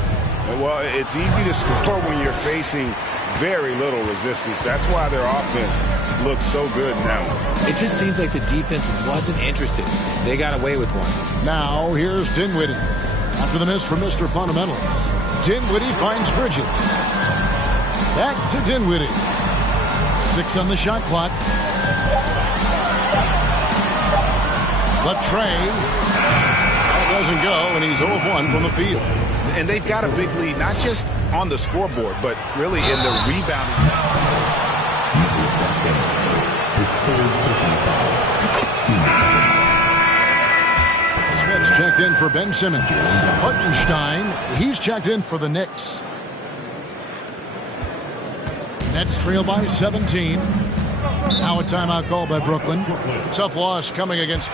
Well, it's easy to score when you're facing very little resistance. That's why their offense looks so good now. It just seems like the defense wasn't interested. They got away with one. Now here's Dinwiddie. After the miss from Mr. Fundamentals, Dinwiddie finds Bridges. Back to Dinwiddie. 6 on the shot clock. The tray. That doesn't go, and he's 0 of 1 from the field. And they've got a big lead, not just on the scoreboard, but really in the rebounding. Smith's checked in for Ben Simmons. Hartenstein, he's checked in for the Knicks. Nets trail by 17. Now a timeout call by Brooklyn. Tough loss coming against...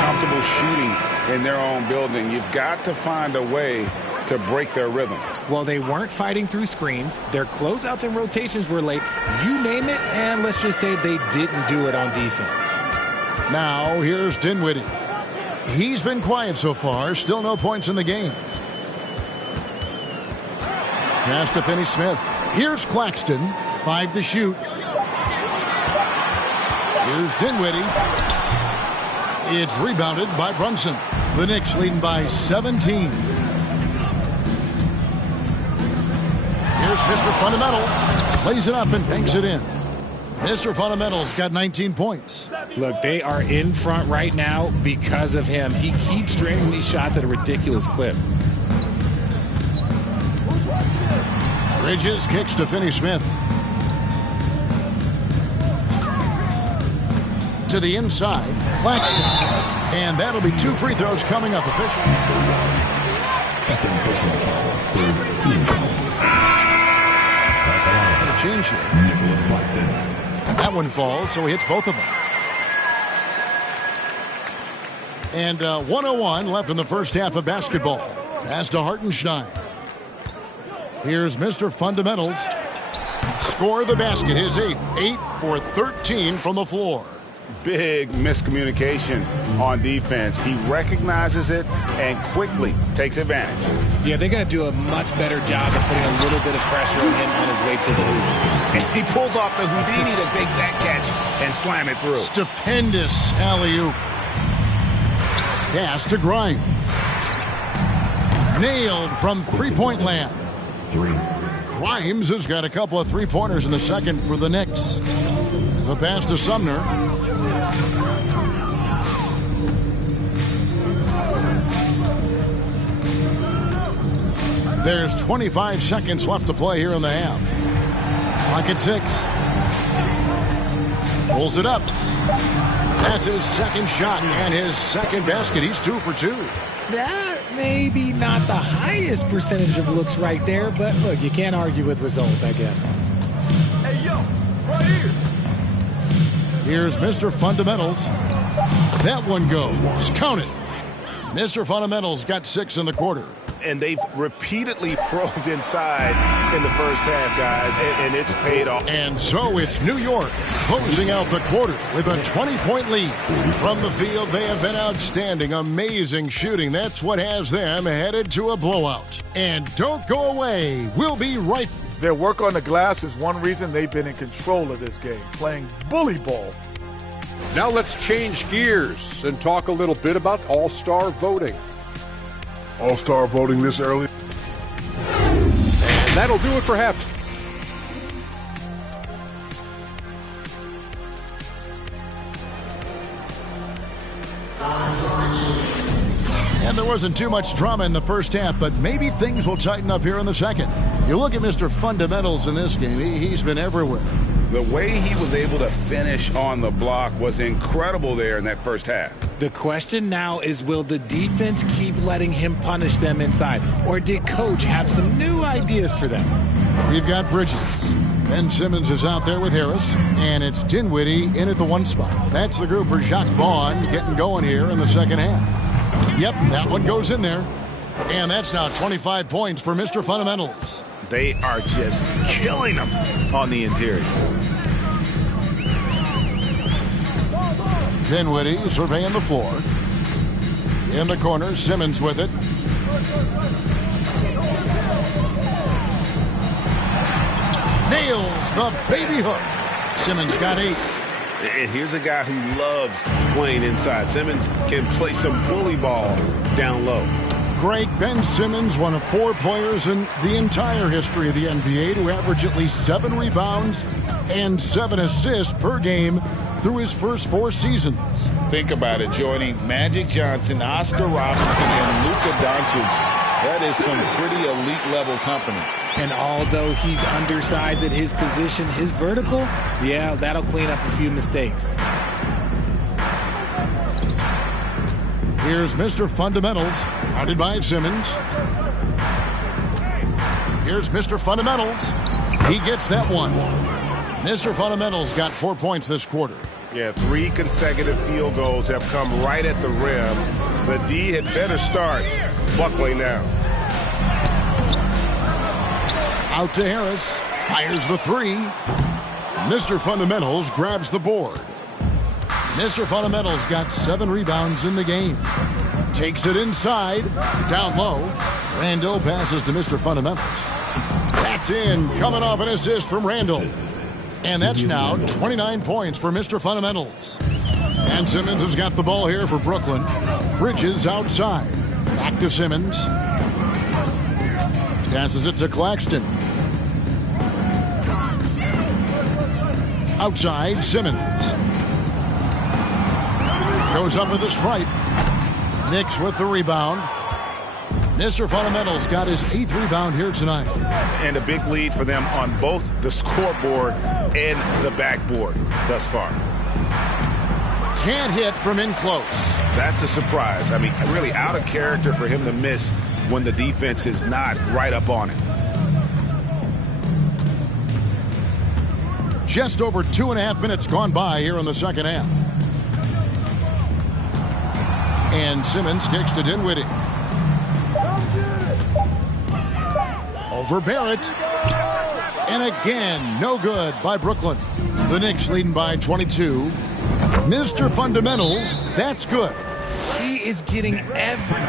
Comfortable shooting in their own building. You've got to find a way to break their rhythm. Well, they weren't fighting through screens. Their closeouts and rotations were late. You name it, and let's just say they didn't do it on defense. Now here's Dinwiddie. He's been quiet so far. Still no points in the game. Pass to Finney-Smith. Here's Claxton. 5 to shoot. Here's Dinwiddie. It's rebounded by Brunson. The Knicks leading by 17. Here's Mr. Fundamentals. Lays it up and banks it in. Mr. Fundamentals got 19 points. Look, they are in front right now because of him. He keeps draining these shots at a ridiculous clip. Bridges kicks to Finney-Smith. To the inside, Claxton. And that'll be 2 free throws coming up officially. Change here. That one falls, so he hits both of them. And 1:01 left in the first half of basketball. Pass to Hartenstein. Here's Mr. Fundamentals. Score the basket, his 8th. 8 for 13 from the floor. Big miscommunication on defense. He recognizes it and quickly takes advantage. Yeah, they're going to do a much better job of putting a little bit of pressure on him on his way to the hoop. And he pulls off the Houdini to make that catch and slam it through. Stupendous alley-oop. Pass to Grimes. Nailed from three-point land. Grimes has got a couple of three-pointers in the second for the Knicks. The pass to Sumner. There's 25 seconds left to play here in the half. Clock at 6. Pulls it up. That's his second shot and his second basket. He's 2 for 2. That may be not the highest percentage of looks right there, but look, you can't argue with results, I guess. Hey, yo, right here. Here's Mr. Fundamentals. That one goes. Count it. Mr. Fundamentals got 6 in the quarter. And they've repeatedly probed inside in the first half, guys, and it's paid off. And so it's New York closing out the quarter with a 20-point lead. From the field, they have been outstanding, amazing shooting. That's what has them headed to a blowout. And don't go away. We'll be right back. Their work on the glass is one reason they've been in control of this game, playing bully ball. Now let's change gears and talk a little bit about all-star voting. All-star voting this early? And that'll do it for half. And there wasn't too much drama in the first half, but maybe things will tighten up here in the second. You look at Mr. Fundamentals in this game, he's been everywhere. The way he was able to finish on the block was incredible there in that first half. The question now is, will the defense keep letting him punish them inside? Or did Coach have some new ideas for them? We've got Bridges. Ben Simmons is out there with Harris. And it's Dinwiddie in at the 1 spot. That's the group for Jacques Vaughn getting going here in the second half. Yep, that one goes in there. And that's now 25 points for Mr. Fundamentals. They are just killing them on the interior. Dinwiddie surveying the floor. In the corner, Simmons with it. Nails the baby hook. Simmons got 8. And here's a guy who loves playing inside. Simmons can play some bully ball down low. Greg, Ben Simmons, one of 4 players in the entire history of the NBA to average at least 7 rebounds and 7 assists per game through his first 4 seasons. Think about it, joining Magic Johnson, Oscar Robertson, and Luka Doncic. That is some pretty elite-level company. And although he's undersized at his position, his vertical, yeah, that'll clean up a few mistakes. Here's Mr. Fundamentals, guarded by Simmons. Here's Mr. Fundamentals. He gets that one. Mr. Fundamentals got 4 points this quarter. Yeah, 3 consecutive field goals have come right at the rim. The D had better start buckling now. Out to Harris. Fires the 3. Mr. Fundamentals grabs the board. Mr. Fundamentals got 7 rebounds in the game. Takes it inside. Down low. Randall passes to Mr. Fundamentals. That's in. Coming off an assist from Randall. And that's now 29 points for Mr. Fundamentals. And Simmons has got the ball here for Brooklyn. Bridges outside. Back to Simmons. Passes it to Claxton. Outside, Simmons. Goes up with the stripe. Knicks with the rebound. Mr. Fundamentals got his 8th rebound here tonight. And a big lead for them on both the scoreboard and the backboard thus far. Can't hit from in close. That's a surprise. I mean, really out of character for him to miss when the defense is not right up on it. Just over 2.5 minutes gone by here in the second half. And Simmons kicks to Dinwiddie. Over Barrett. And again, no good by Brooklyn. The Knicks leading by 22. Mr. Fundamentals, that's good. He is getting every.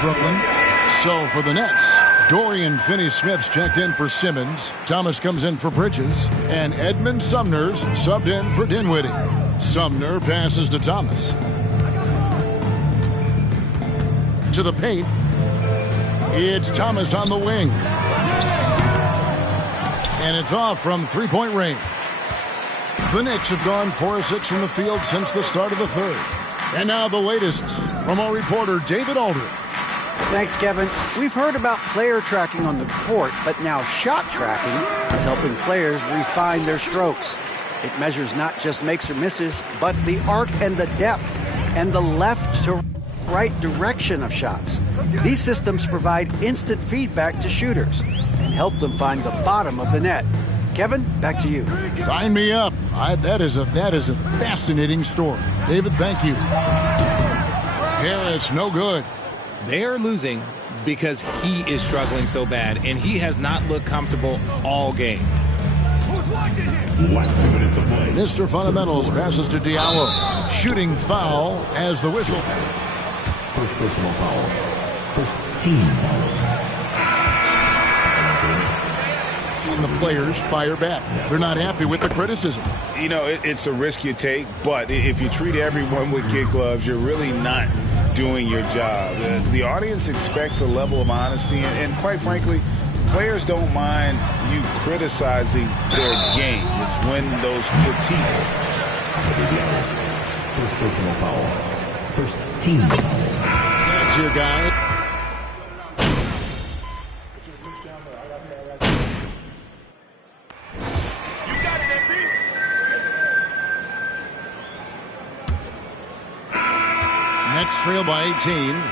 Brooklyn. So for the Nets, Dorian Finney-Smith's checked in for Simmons. Thomas comes in for Bridges. And Edmund Sumner's subbed in for Dinwiddie. Sumner passes to Thomas. To the paint. It's Thomas on the wing. And it's off from three-point range. The Knicks have gone 4 of 6 from the field since the start of the third. And now the latest from our reporter, David Aldridge. Thanks, Kevin. We've heard about player tracking on the court, but now shot tracking is helping players refine their strokes. It measures not just makes or misses, but the arc and the depth and the left to right direction of shots. These systems provide instant feedback to shooters and help them find the bottom of the net. Kevin, back to you. Sign me up. That is a fascinating story. David, thank you. Harris, no good. They're losing because he is struggling so bad, and he has not looked comfortable all game. Mr. Fundamentals passes to Diallo. Shooting foul as the whistle. First personal foul. First team foul. And the players fire back. They're not happy with the criticism. You know, it's a risk you take, but if you treat everyone with kid gloves, you're really not doing your job. The audience expects a level of honesty, and quite frankly, players don't mind you criticizing their game. It's when those critiques. First personal foul. First team foul. That's your guy. Nets trail by 18.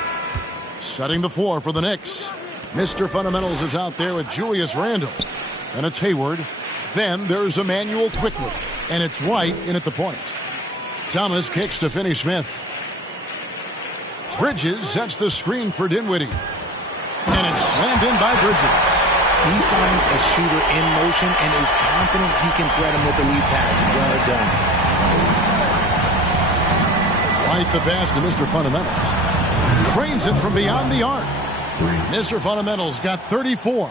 Setting the floor for the Knicks. Mr. Fundamentals is out there with Julius Randle. And it's Hayward. Then there's Emmanuel quickly. And it's White in at the point. Thomas kicks to Finney-Smith. Bridges sets the screen for Dinwiddie. And it's slammed in by Bridges. He finds a shooter in motion and is confident he can thread him with the lead pass. Well done. White the pass to Mr. Fundamentals. Trains it from beyond the arc. Mr. Fundamentals got 34.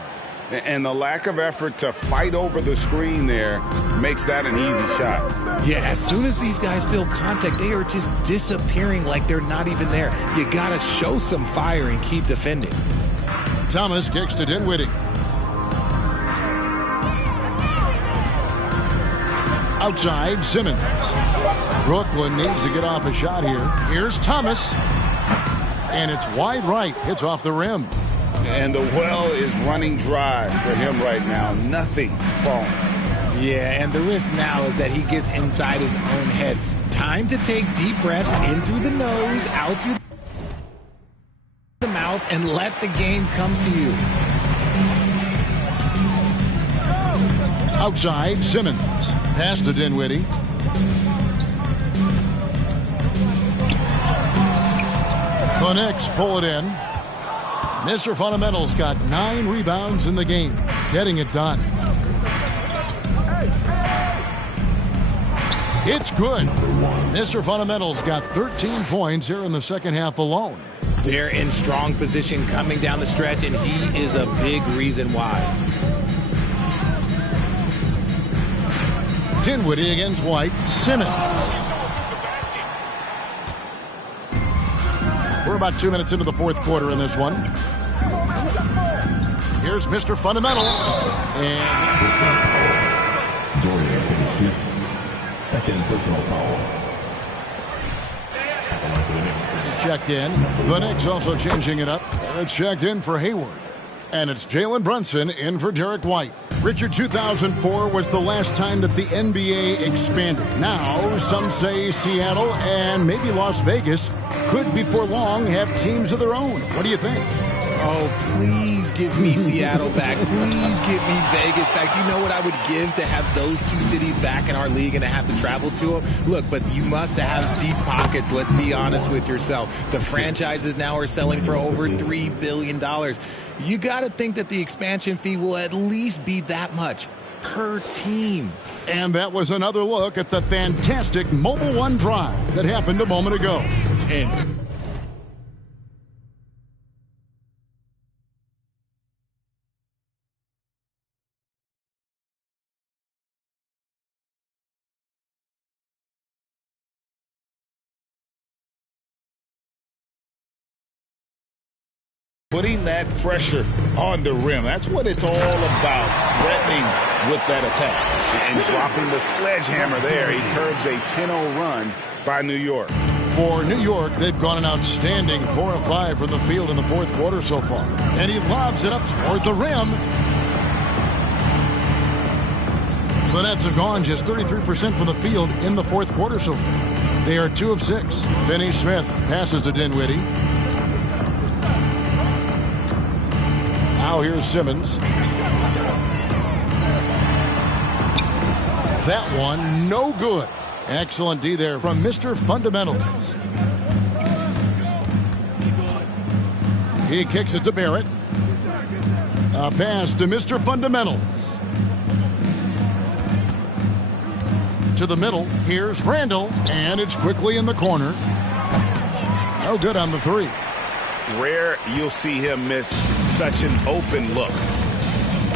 And the lack of effort to fight over the screen there makes that an easy shot. Yeah, as soon as these guys feel contact, they are just disappearing like they're not even there. You got to show some fire and keep defending. Thomas kicks to Dinwiddie. Outside, Simmons. Brooklyn needs to get off a shot here. Here's Thomas. And it's wide right. Hits off the rim. And the well is running dry for him right now. Nothing falling. Yeah, and the risk now is that he gets inside his own head. Time to take deep breaths in through the nose, out through the mouth, and let the game come to you. Outside, Simmons. Pass to Dinwiddie. The Knicks pull it in. Mr. Fundamentals got 9 rebounds in the game, getting it done. It's good. Mr. Fundamentals got 13 points here in the second half alone. They're in strong position coming down the stretch, and he is a big reason why. Dinwiddie against White. Simmons. We're about 2 minutes into the fourth quarter in this one. Here's Mr. Fundamentals. And Dorian Finney-Smith. Second personal foul. This is checked in. The Knicks also changing it up. And it's checked in for Hayward. And it's Jalen Brunson in for Derek White. Richard, 2004 was the last time that the NBA expanded. Now, some say Seattle and maybe Las Vegas could before long have teams of their own. What do you think? Oh, please give me Seattle back. Please give me Vegas back. Do you know what I would give to have those two cities back in our league and to have to travel to them? Look, but you must have deep pockets. Let's be honest with yourself. The franchises now are selling for over $3 billion. You got to think that the expansion fee will at least be that much per team. And that was another look at the fantastic Mobile One drive that happened a moment ago. And putting that pressure on the rim. That's what it's all about, threatening with that attack. And dropping the sledgehammer there. He curbs a 10-0 run by New York. For New York, they've gone an outstanding 4 of 5 from the field in the fourth quarter so far. And he lobs it up toward the rim. The Nets have gone just 33% from the field in the fourth quarter so far. They are 2 of 6. Finney-Smith passes to Dinwiddie. Now here's Simmons. That one, no good. Excellent D there from Mr. Fundamentals. He kicks it to Barrett. A pass to Mr. Fundamentals. To the middle. Here's Randall. And it's quickly in the corner. No good on the three. Rare you'll see him miss such an open look.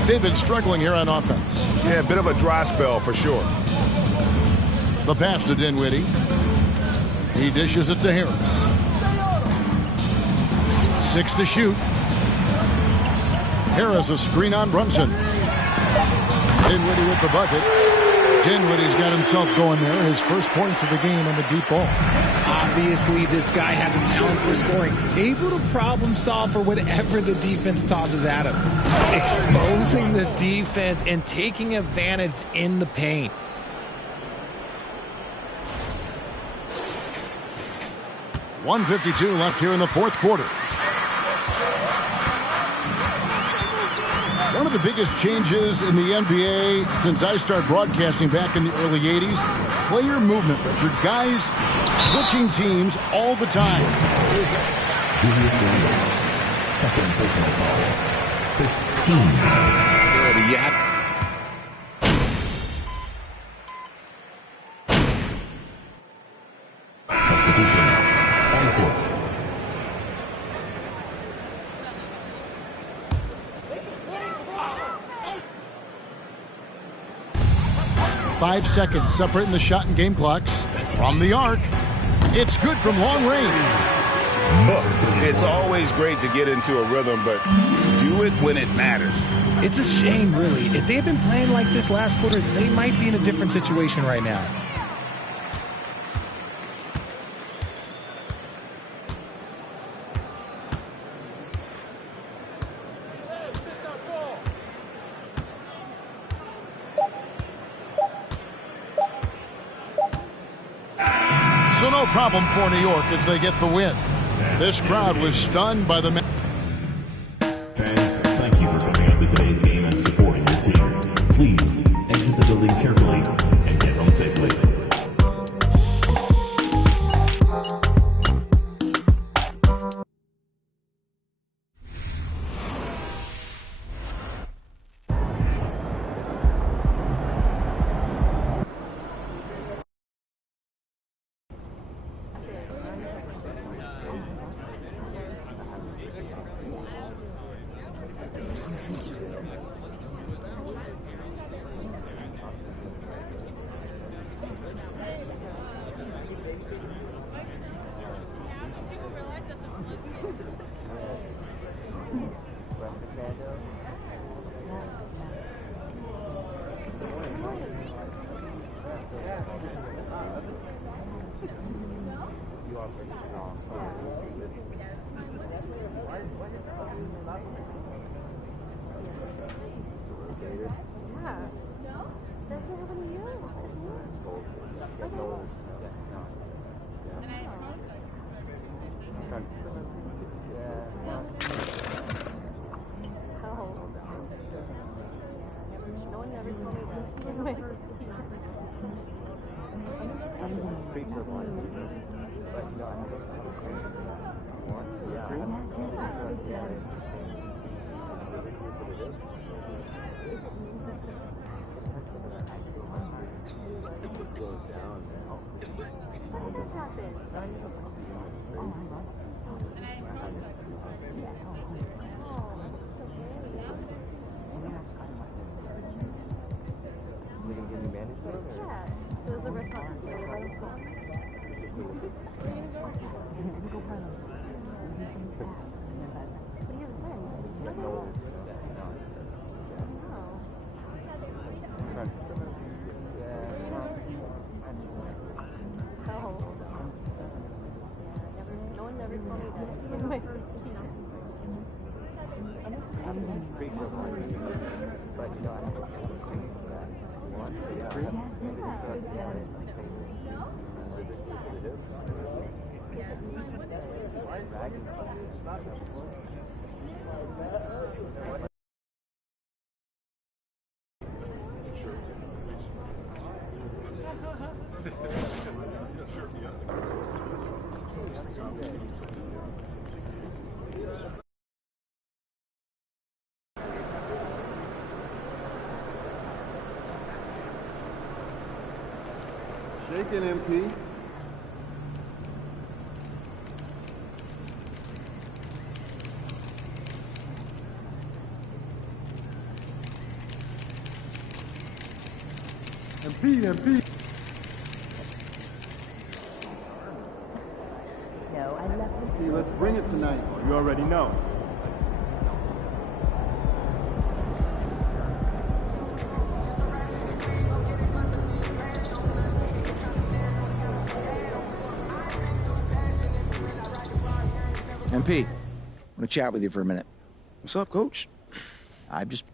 They've been struggling here on offense. Yeah, a bit of a dry spell for sure. The pass to Dinwiddie. He dishes it to Harris. 6 to shoot. Harris a screen on Brunson. Dinwiddie with the bucket. Dinwiddie's got himself going there. His first points of the game on the deep ball. Obviously, this guy has a talent for scoring. Able to problem solve for whatever the defense tosses at him. Exposing the defense and taking advantage in the paint. .152 left here in the fourth quarter. One of the biggest changes in the NBA since I started broadcasting back in the early 80s, player movement, Richard. Guys switching teams all the time. Second personal foul. 15. Yeah. 5 seconds separating the shot and game clocks. From the arc, it's good from long range. Look, it's always great to get into a rhythm, but do it when it matters. It's a shame, really. If they had been playing like this last quarter, they might be in a different situation right now. So no problem for New York as they get the win. This crowd was stunned by the... Fans, thank you for coming out to today's game and supporting your team. Please exit the building carefully and get home safely. Shaking, MP. MP. No, I love you. See, let's bring it tonight. You already know. MP, I want to chat with you for a minute. What's up, Coach? I'm just...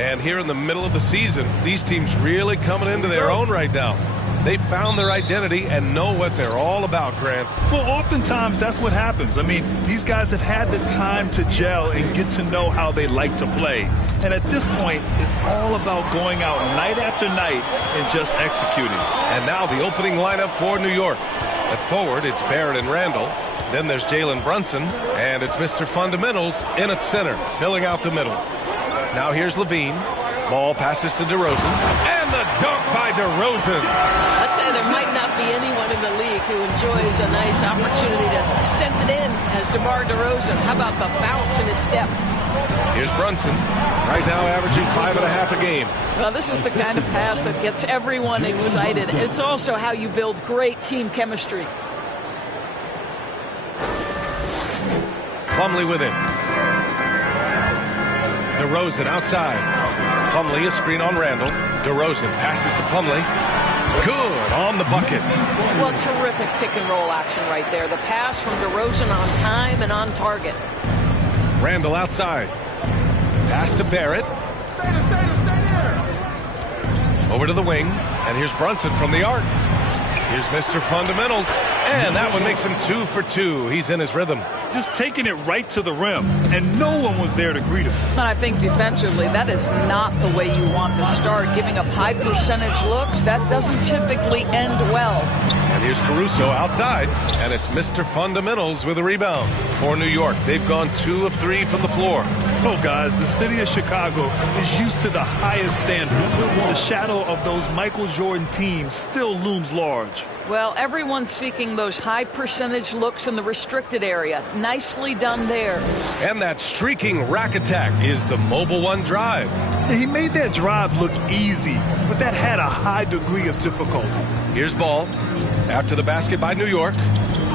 And here in the middle of the season, these teams really coming into their own right now. They found their identity and know what they're all about, Grant. Well, oftentimes that's what happens. I mean, these guys have had the time to gel and get to know how they like to play. And at this point, it's all about going out night after night and just executing. And now the opening lineup for New York. At forward, it's Barrett and Randall. Then there's Jalen Brunson, and it's Mr. Fundamentals in at center, filling out the middle. Now here's Levine. Ball passes to DeRozan. And the dunk by DeRozan. I'd say there might not be anyone in the league who enjoys a nice opportunity to send it in as DeMar DeRozan. How about the bounce in his step? Here's Brunson. Right now averaging 5.5 a game. Well, this is the kind of pass that gets everyone excited. It's also how you build great team chemistry. Plumlee with it. DeRozan outside. Plumlee, a screen on Randall. DeRozan passes to Plumlee. Good on the bucket. Well, terrific pick and roll action right there. The pass from DeRozan on time and on target. Randall outside. Pass to Barrett. Over to the wing. And here's Brunson from the arc. Here's Mr. Fundamentals. And that one makes him 2 for 2. He's in his rhythm. Just taking it right to the rim, and no one was there to greet him. And I think defensively, that is not the way you want to start. Giving up high percentage looks, that doesn't typically end well. And here's Caruso outside, and it's Mr. Fundamentals with a rebound. For New York, they've gone 2 of 3 from the floor. Oh, guys, the city of Chicago is used to the highest standard. The shadow of those Michael Jordan teams still looms large. Well, everyone's seeking those high percentage looks in the restricted area. Nicely done there. And that streaking rack attack is the Mobile One drive. He made that drive look easy, but that had a high degree of difficulty. Here's Ball. After the basket by New York.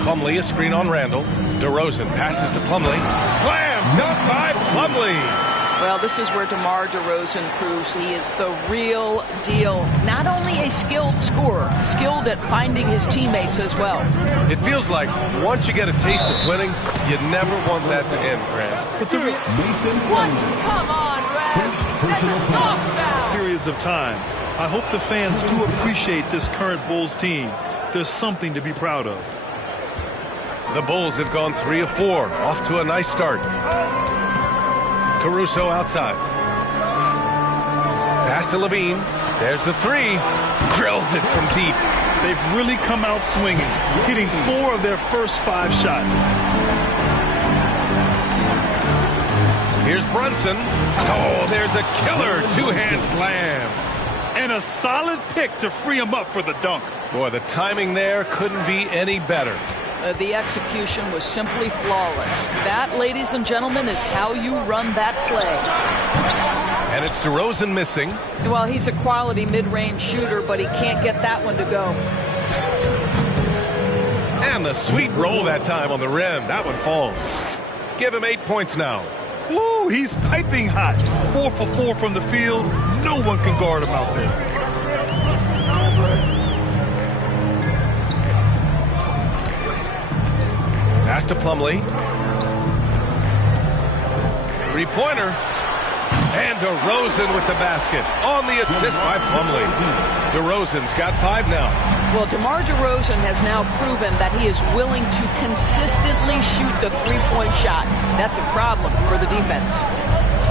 Plumlee, a screen on Randall. DeRozan passes to Plumlee. Slam! Dunk by Plumlee! Well, this is where DeMar DeRozan proves he is the real deal. Not only a skilled scorer, skilled at finding his teammates as well. It feels like once you get a taste of winning, you never want that to end, Grant. What? Come on, Red. Periods of time. I hope the fans do appreciate this current Bulls team. There's something to be proud of. The Bulls have gone 3 of 4, off to a nice start. Caruso outside. Pass to Levine. There's the 3. Drills it from deep. They've really come out swinging, hitting 4 of their first 5 shots. Here's Brunson. Oh, there's a killer two-hand slam. And a solid pick to free him up for the dunk. Boy, the timing there couldn't be any better. The execution was simply flawless. That, ladies and gentlemen, is how you run that play. And it's DeRozan missing. Well, he's a quality mid-range shooter, but he can't get that one to go. And the sweet roll that time on the rim. That one falls. Give him 8 points now. Ooh, he's piping hot. 4 for 4 from the field. No one can guard him out there. Pass to Plumlee. 3-pointer. And DeRozan with the basket. On the assist by Plumlee. DeRozan's got 5 now. Well, DeMar DeRozan has now proven that he is willing to consistently shoot the three-point shot. That's a problem for the defense.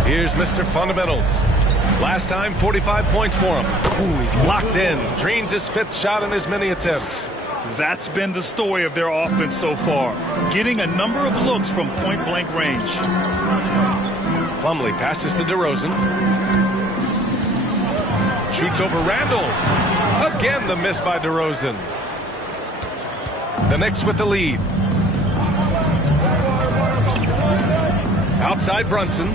Here's Mr. Fundamentals. Last time, 45 points for him. Ooh, he's locked in. Drains his 5th shot in as many attempts. That's been the story of their offense so far. Getting a number of looks from point-blank range. Plumlee passes to DeRozan. Shoots over Randall. Again, the miss by DeRozan. The Knicks with the lead. Outside Brunson.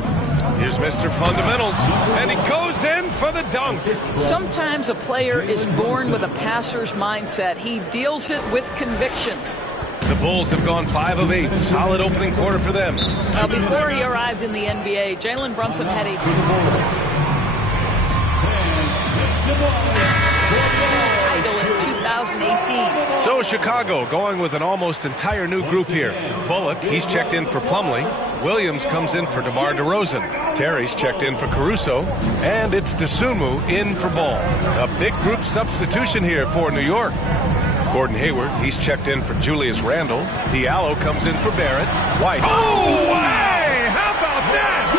Here's Mr. Fundamentals. And he goes in for the dunk. Sometimes a player is born with a passer's mindset. He deals it with conviction. The Bulls have gone 5 of 8. Solid opening quarter for them. Before he arrived in the NBA, Jalen Brunson had a title in 2018. So Chicago going with an almost entire new group here. Bullock, he's checked in for Plumlee. Williams comes in for DeMar DeRozan. Terry's checked in for Caruso. And it's Dosunmu in for Ball. A big group substitution here for New York. Gordon Hayward, he's checked in for Julius Randle. Diallo comes in for Barrett. White. Oh, hey! How about that?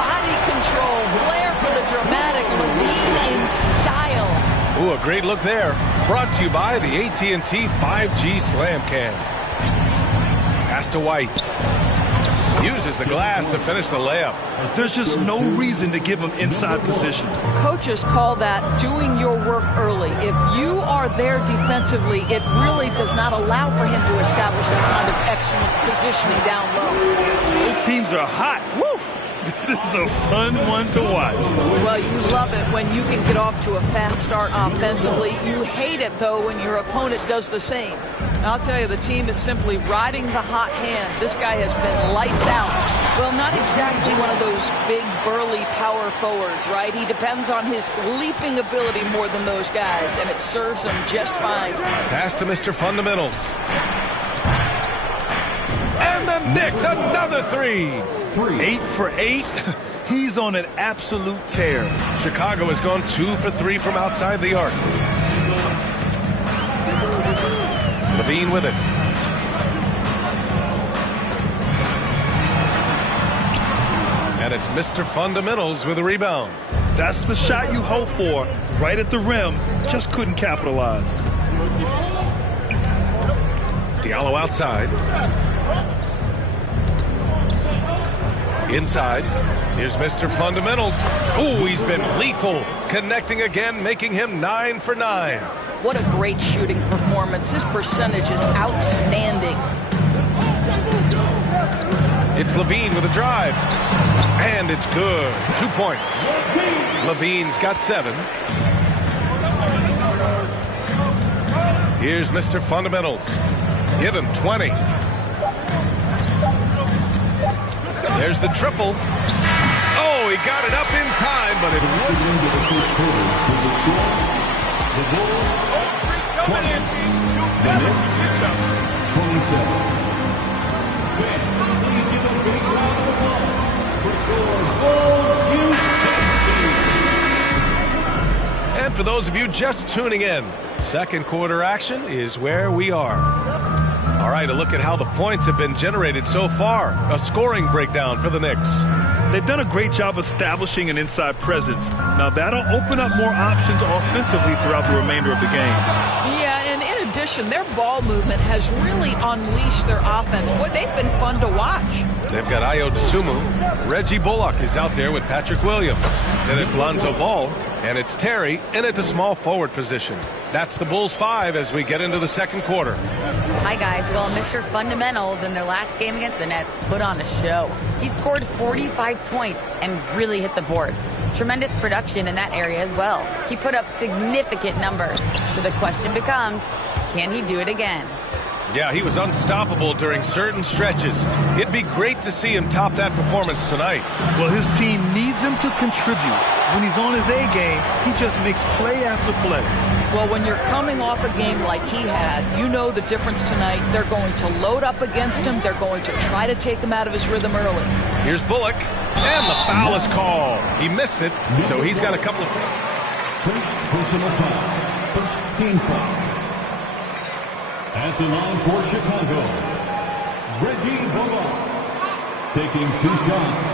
Body control, flair for the dramatic, Levine in style. Ooh, a great look there. Brought to you by the AT&T 5G Slam Cam. Pass to White. Uses the glass to finish the layup. There's just no reason to give him inside position. Coaches call that doing your work early. If you are there defensively, it really does not allow for him to establish that kind of excellent positioning down low. Those teams are hot. Woo! This is a fun one to watch. Well, you love it when you can get off to a fast start offensively. You hate it, though, when your opponent does the same. I'll tell you, the team is simply riding the hot hand. This guy has been lights out. Well, not exactly one of those big, burly power forwards, right? He depends on his leaping ability more than those guys, and it serves him just fine. Pass to Mr. Fundamentals. And the Knicks, another 3. 8 for 8. He's on an absolute tear. Chicago has gone 2 for 3 from outside the arc. Levine with it. And it's Mr. Fundamentals with a rebound. That's the shot you hope for. Right at the rim. Just couldn't capitalize. Diallo outside. Inside. Here's Mr. Fundamentals. Ooh, he's been lethal. Connecting again, making him 9 for 9. What a great shooting performance. His percentage is outstanding. It's Levine with a drive. And it's good. 2 points. Levine's got 7. Here's Mr. Fundamentals. Give him 20. There's the triple. Oh, he got it up in time, but it Bulls And for those of you just tuning in, second quarter action is where we are. All right, a look at how the points have been generated so far. A scoring breakdown for the Knicks. They've done a great job establishing an inside presence. Now that'll open up more options offensively throughout the remainder of the game. Yeah, and in addition, their ball movement has really unleashed their offense. Boy, they've been fun to watch. They've got Ayo Dosunmu. Reggie Bullock is out there with Patrick Williams. Then it's Lonzo Ball, and it's Terry in at the small forward position. That's the Bulls 5 as we get into the second quarter. Hi, guys. Well, Mr. Fundamentals in their last game against the Nets put on a show. He scored 45 points and really hit the boards. Tremendous production in that area as well. He put up significant numbers. So the question becomes, can he do it again? Yeah, he was unstoppable during certain stretches. It'd be great to see him top that performance tonight. Well, his team needs him to contribute. When he's on his A game, he just makes play after play. Well, when you're coming off a game like he had, you know the difference tonight. They're going to load up against him. They're going to try to take him out of his rhythm early. Here's Bullock, and the foul is called. He missed it, so he's got a couple of... First personal foul. First team foul. At the line for Chicago, Reggie Bullock taking 2 shots.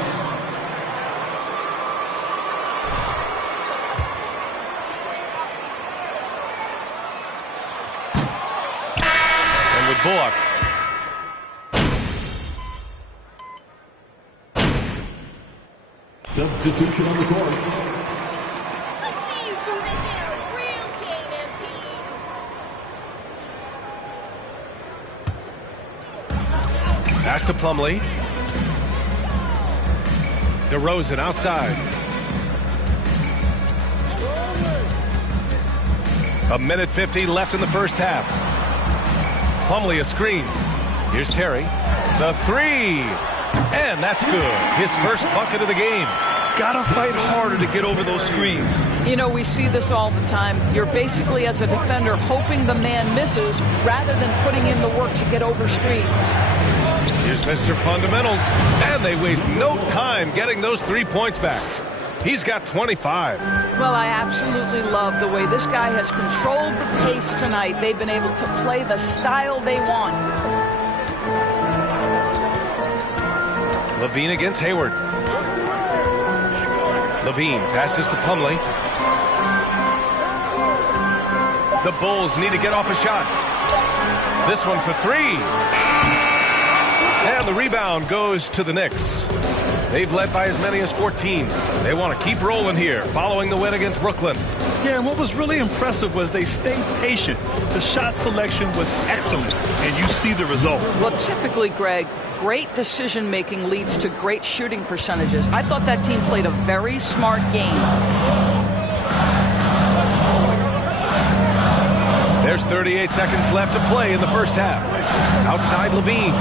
And with Bullock. Substitution on the court. Let's see you do this in a real game, MP. Pass to Plumlee. DeRozan outside. A minute 50 left in the first half. Plumlee a screen. Here's Terry. The 3. And that's good. His first bucket of the game. Gotta fight harder to get over those screens. You know, we see this all the time. You're basically, as a defender, hoping the man misses rather than putting in the work to get over screens. Here's Mr. Fundamentals. And they waste no time getting those 3 points back. He's got 25. Well, I absolutely love the way this guy has controlled the pace tonight. They've been able to play the style they want. Levine against Hayward. Levine passes to Plumlee. The Bulls need to get off a shot. This one for 3. And the rebound goes to the Knicks. They've led by as many as 14. They want to keep rolling here, following the win against Brooklyn. Yeah, and what was really impressive was they stayed patient. The shot selection was excellent, and you see the result. Well, typically, Greg, great decision-making leads to great shooting percentages. I thought that team played a very smart game. There's 38 seconds left to play in the first half. Outside Levine.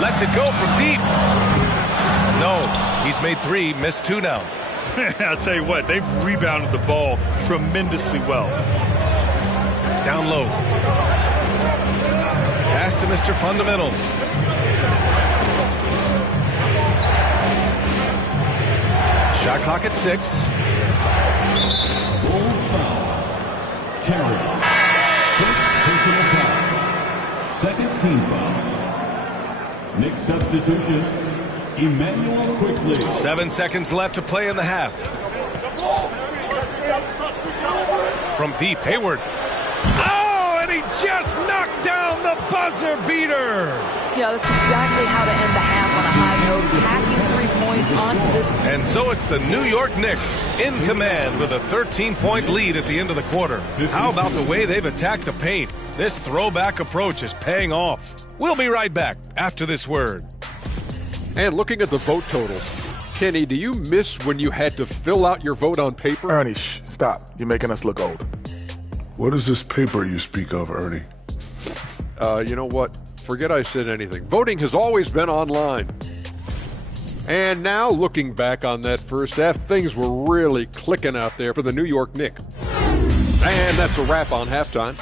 Lets it go from deep. No, he's made 3, missed 2 now. I'll tell you what, they've rebounded the ball tremendously well. Down low. Pass to Mr. Fundamentals. Shot clock at 6. Bulls foul. Terry. First personal foul. Second team foul. Knicks substitution, Emmanuel quickly. 7 seconds left to play in the half. From deep, Hayward. Oh, and he just knocked down the buzzer beater. Yeah, that's exactly how to end the half on a high note, tacking 3 points onto this. And so it's the New York Knicks in command with a 13-point lead at the end of the quarter. How about the way they've attacked the paint? This throwback approach is paying off. We'll be right back after this word. And looking at the vote totals, Kenny, do you miss when you had to fill out your vote on paper? Ernie, shh, stop. You're making us look old. What is this paper you speak of, Ernie? You know what? Forget I said anything. Voting has always been online. And now, looking back on that first half, things were really clicking out there for the New York Knicks. And that's a wrap on halftime.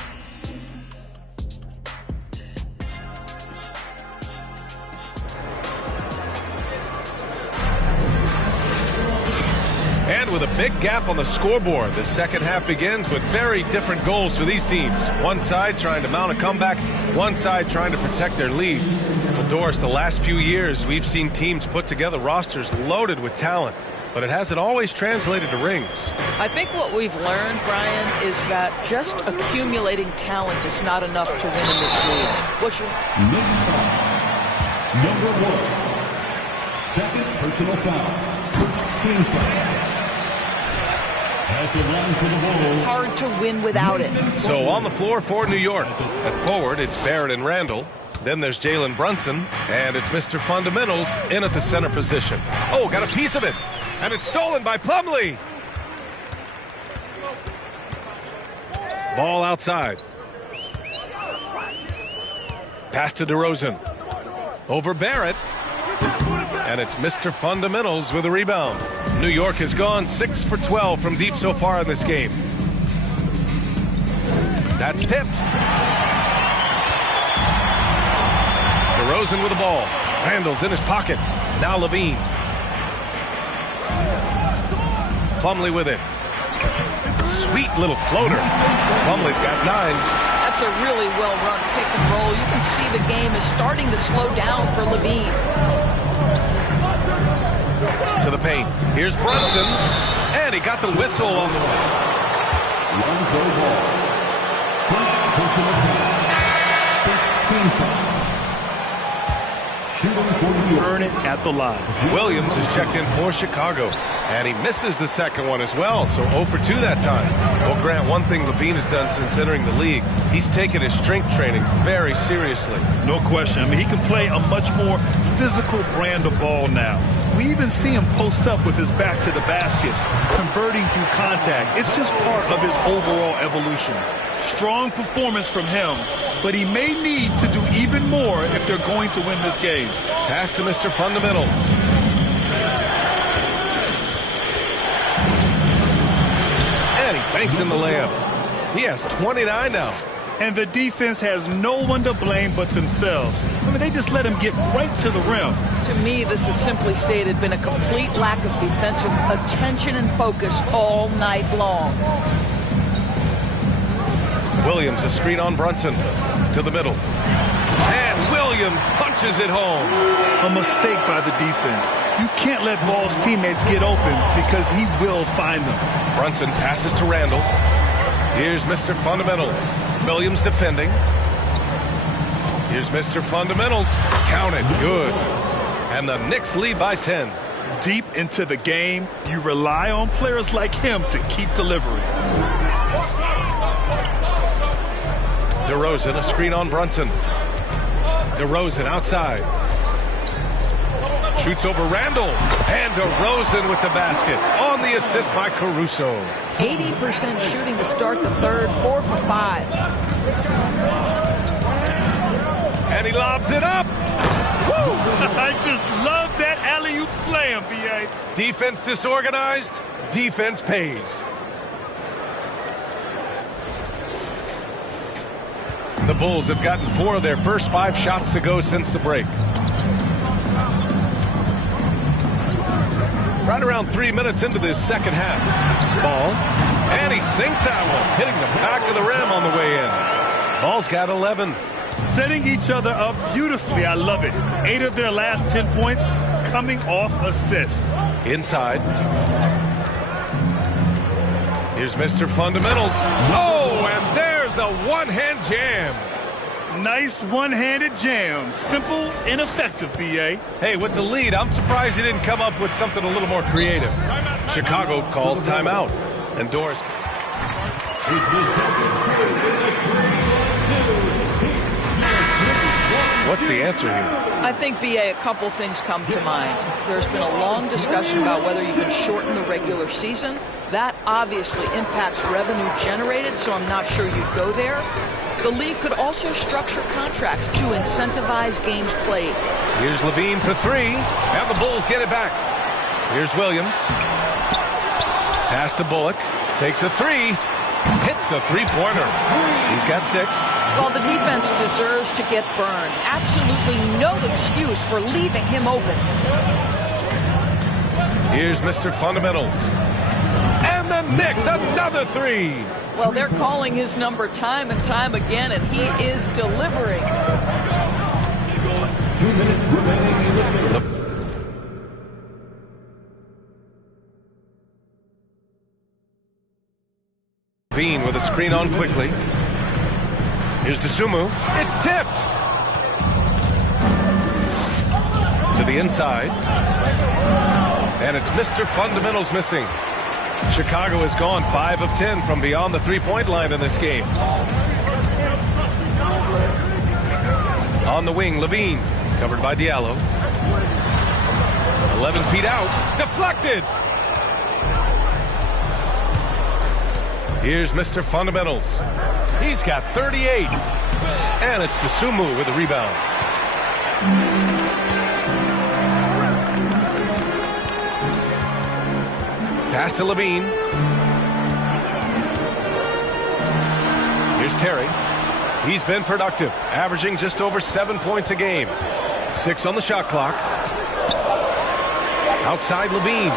And with a big gap on the scoreboard, the second half begins with very different goals for these teams. One side trying to mount a comeback, one side trying to protect their lead. Well, Doris, the last few years, we've seen teams put together rosters loaded with talent, but it hasn't always translated to rings. I think what we've learned, Brian, is that just accumulating talent is not enough to win in this league. What's your... Number 1. Second personal foul. First team foul. At the line for the ball. Hard to win without it. So on the floor for New York. At forward, it's Barrett and Randall. Then there's Jalen Brunson. And it's Mr. Fundamentals in at the center position. Oh, got a piece of it. And it's stolen by Plumlee. Ball outside. Pass to DeRozan. Over Barrett. And it's Mr. Fundamentals with a rebound. New York has gone 6 for 12 from deep so far in this game. That's tipped. DeRozan with the ball. Randall's in his pocket. Now Levine. Plumlee with it. Sweet little floater. Plumlee's got 9. That's a really well-run pick and roll. You can see the game is starting to slow down for Levine. To the paint. Here's Brunson. And he got the whistle on the way. One goal ball. First personal foul. First team foul. Earn it at the line. Williams is checked in for Chicago, and he misses the second one as well, so 0 for 2 that time. Well, Grant, one thing Levine has done since entering the league, he's taken his strength training very seriously. No question. I mean, he can play a much more physical brand of ball now. We even see him post up with his back to the basket, converting through contact. It's just part of his overall evolution. Strong performance from him, but he may need to do even more if they're going to win this game. Pass to Mr. Fundamentals. And he banks in the layup. He has 29 now. And the defense has no one to blame but themselves. I mean, they just let him get right to the rim. To me, this has simply stated been a complete lack of defensive attention and focus all night long. Williams, a screen on Brunson. To the middle. And Williams punches it home. A mistake by the defense. You can't let Ball's teammates get open because he will find them. Brunson passes to Randall. Here's Mr. Fundamentals. Williams defending. Here's Mr. Fundamentals. Count it. Good. And the Knicks lead by 10. Deep into the game, you rely on players like him to keep delivering. DeRozan, a screen on Brunson. DeRozan outside. Shoots over Randall. And DeRozan with the basket. On the assist by Caruso. 80% shooting to start the third, 4 for 5. And he lobs it up. Woo! I just love that alley-oop slam, B.A. Defense disorganized. Defense pays. The Bulls have gotten 4 of their first 5 shots to go since the break. Right around 3 minutes into this second half. Ball. And he sinks that one, hitting the back of the rim on the way in. Ball's got 11. Setting each other up beautifully. I love it. 8 of their last 10 points coming off assists. Inside. Here's Mr. Fundamentals. Oh, and there's a one-hand jam. Nice one-handed jam. Simple and effective, B.A. Hey, with the lead, I'm surprised he didn't come up with something a little more creative. Chicago calls timeout. And Doris. What's the answer here? I think, B.A., a couple things come to mind. There's been a long discussion about whether you can shorten the regular season. That obviously impacts revenue generated, so I'm not sure you'd go there. The league could also structure contracts to incentivize games played. Here's Levine for 3, and the Bulls get it back. Here's Williams. Pass to Bullock. Takes a 3. Hits the three-pointer. He's got 6. Well, the defense deserves to get burned. Absolutely no excuse for leaving him open. Here's Mr. Fundamentals. And the Knicks, another three. Well, they're calling his number time and time again, and he is delivering. 2 minutes remaining. Bean with a screen on quickly. Here's DeSumo. It's tipped. To the inside. And it's Mr. Fundamentals missing. Chicago has gone 5 of 10 from beyond the three-point line in this game. On the wing, Levine. Covered by Diallo. 11 feet out. Deflected. Here's Mr. Fundamentals. He's got 38. And it's DeSumo with the rebound. Pass to Levine. Here's Terry. He's been productive, averaging just over 7 points a game. 6 on the shot clock. Outside Levine.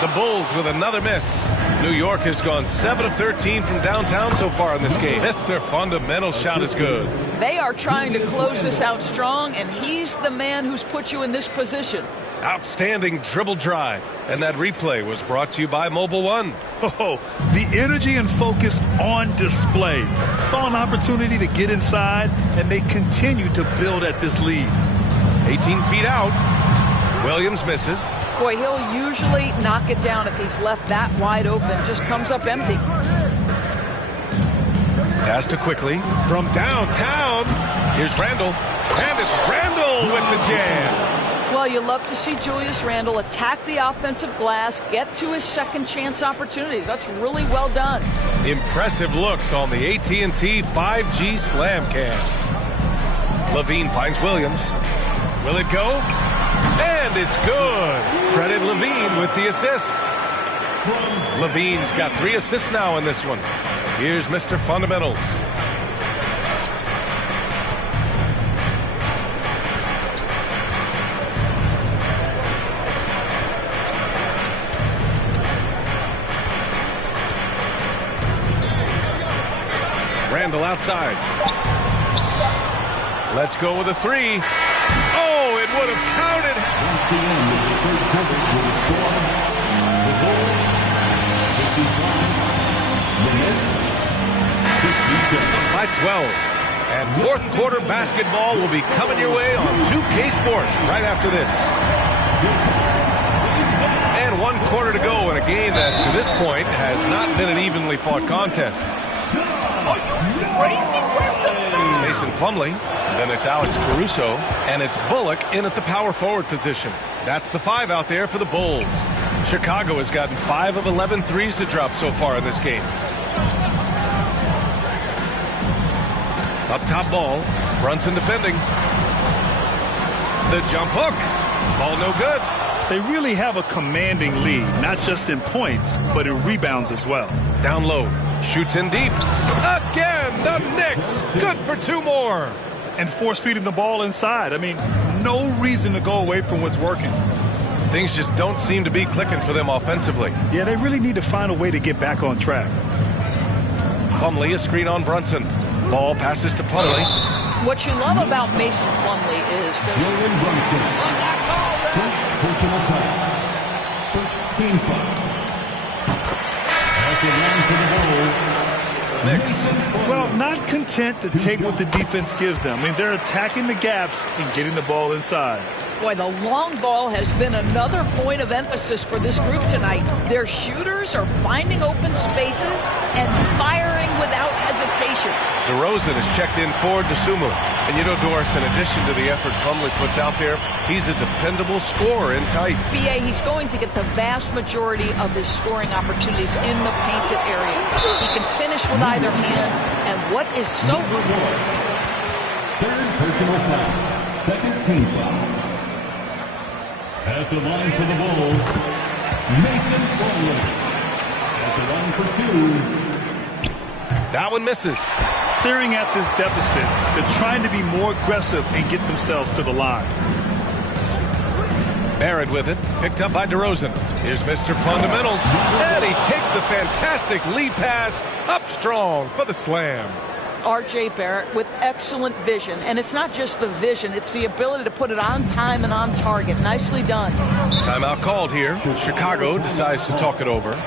The Bulls with another miss. New York has gone 7 of 13 from downtown so far in this game. Mr. Fundamental shot is good. They are trying to close this out strong, and he's the man who's put you in this position. Outstanding dribble drive. And that replay was brought to you by Mobile One. Oh, the energy and focus on display. Saw an opportunity to get inside, and they continue to build at this lead. 18 feet out. Williams misses. Boy, he'll usually knock it down if he's left that wide open. Just comes up empty. Pass to quickly from downtown. Here's Randle. And it's Randle with the jam. Well, you love to see Julius Randle attack the offensive glass, get to his second chance opportunities. That's really well done. Impressive looks on the AT&T 5G Slam Cam. Levine finds Williams. Will it go? And it's good. Credit Levine with the assist. Levine's got 3 assists now in this one. Here's Mr. Fundamentals. Randle outside. Let's go with a 3. Oh, it would have counted. By 12. And fourth quarter basketball will be coming your way on 2K Sports right after this. And 1 quarter to go in a game that, to this point, has not been an evenly fought contest. Are you crazy? Where's the It's Mason Plumlee, then it's Alex Caruso, and it's Bullock in at the power forward position. That's the 5 out there for the Bulls. Chicago has gotten 5 of 11 threes to drop so far in this game. Up top ball, Brunson defending. The jump hook, ball no good. They really have a commanding lead, not just in points, but in rebounds as well. Down low, shoots in deep. Again, the Knicks, good for 2 more. And force feeding the ball inside. I mean, no reason to go away from what's working. Things just don't seem to be clicking for them offensively. Yeah, they really need to find a way to get back on track. Plumlee, a screen on Brunson. Ball passes to Plumlee. What you love about Mason Plumlee is First personal foul. First team foul. At the line for the Bulls. Knicks. Well, not content to take what the defense gives them. I mean, they're attacking the gaps and getting the ball inside. Boy, the long ball has been another point of emphasis for this group tonight. Their shooters are finding open spaces and firing without hesitation. DeRozan is checked in for DeSumo. And you know, Doris, in addition to the effort Plumlee puts out there, he's a dependable scorer in tight. BA, he's going to get the vast majority of his scoring opportunities in the painted area. He can finish with either hand, and what is so important. Third personal foul. Second team foul. At the line for the Bulls, Mason Plumlee. At the line for 2. That one misses. Staring at this deficit, they're trying to be more aggressive and get themselves to the line. Barrett with it, picked up by DeRozan. Here's Mr. Fundamentals, and he takes the fantastic lead pass up strong for the slam. R.J. Barrett with excellent vision, and it's not just the vision, it's the ability to put it on time and on target. Nicely done. Timeout called here. Chicago decides to talk it over.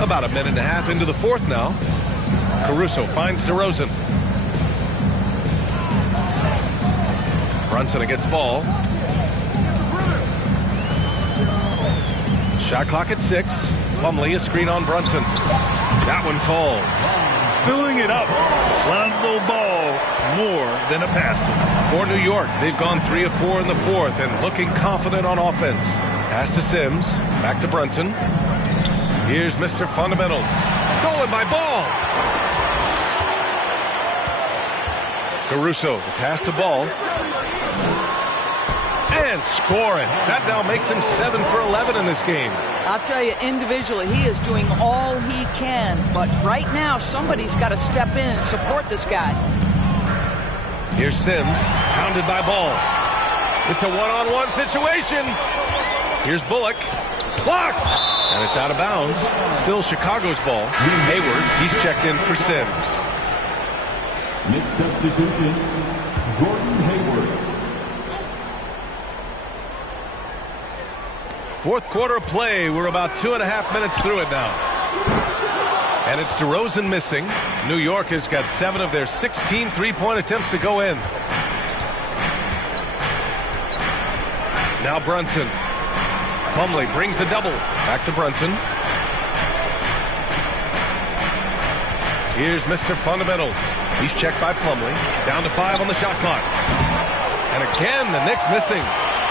About a minute and a half into the fourth now. Caruso finds DeRozan. Brunson against ball. Shot clock at 6. Plumlee, a screen on Brunson. That one falls. Filling it up. Lonzo Ball, more than a passer. For New York, they've gone 3 of 4 in the fourth and looking confident on offense. Pass to Sims. Back to Brunson. Here's Mr. Fundamentals. Stolen by Ball. Caruso, the pass to Ball. And scoring. That now makes him 7 for 11 in this game. I'll tell you, individually, he is doing all he can. But right now, somebody's got to step in and support this guy. Here's Sims, pounded by Ball. It's a one-on-one situation. Here's Bullock. Blocked. And it's out of bounds. Still Chicago's ball. Hayward, he's checked in for Sims. Next substitution, Gordon Hayward. Fourth quarter of play. We're about 2.5 minutes through it now. And it's DeRozan missing. New York has got 7 of their 16 three-point attempts to go in. Now Brunson. Plumlee brings the double. Back to Brunson. Here's Mr. Fundamentals. He's checked by Plumlee. Down to 5 on the shot clock. And again, the Knicks missing.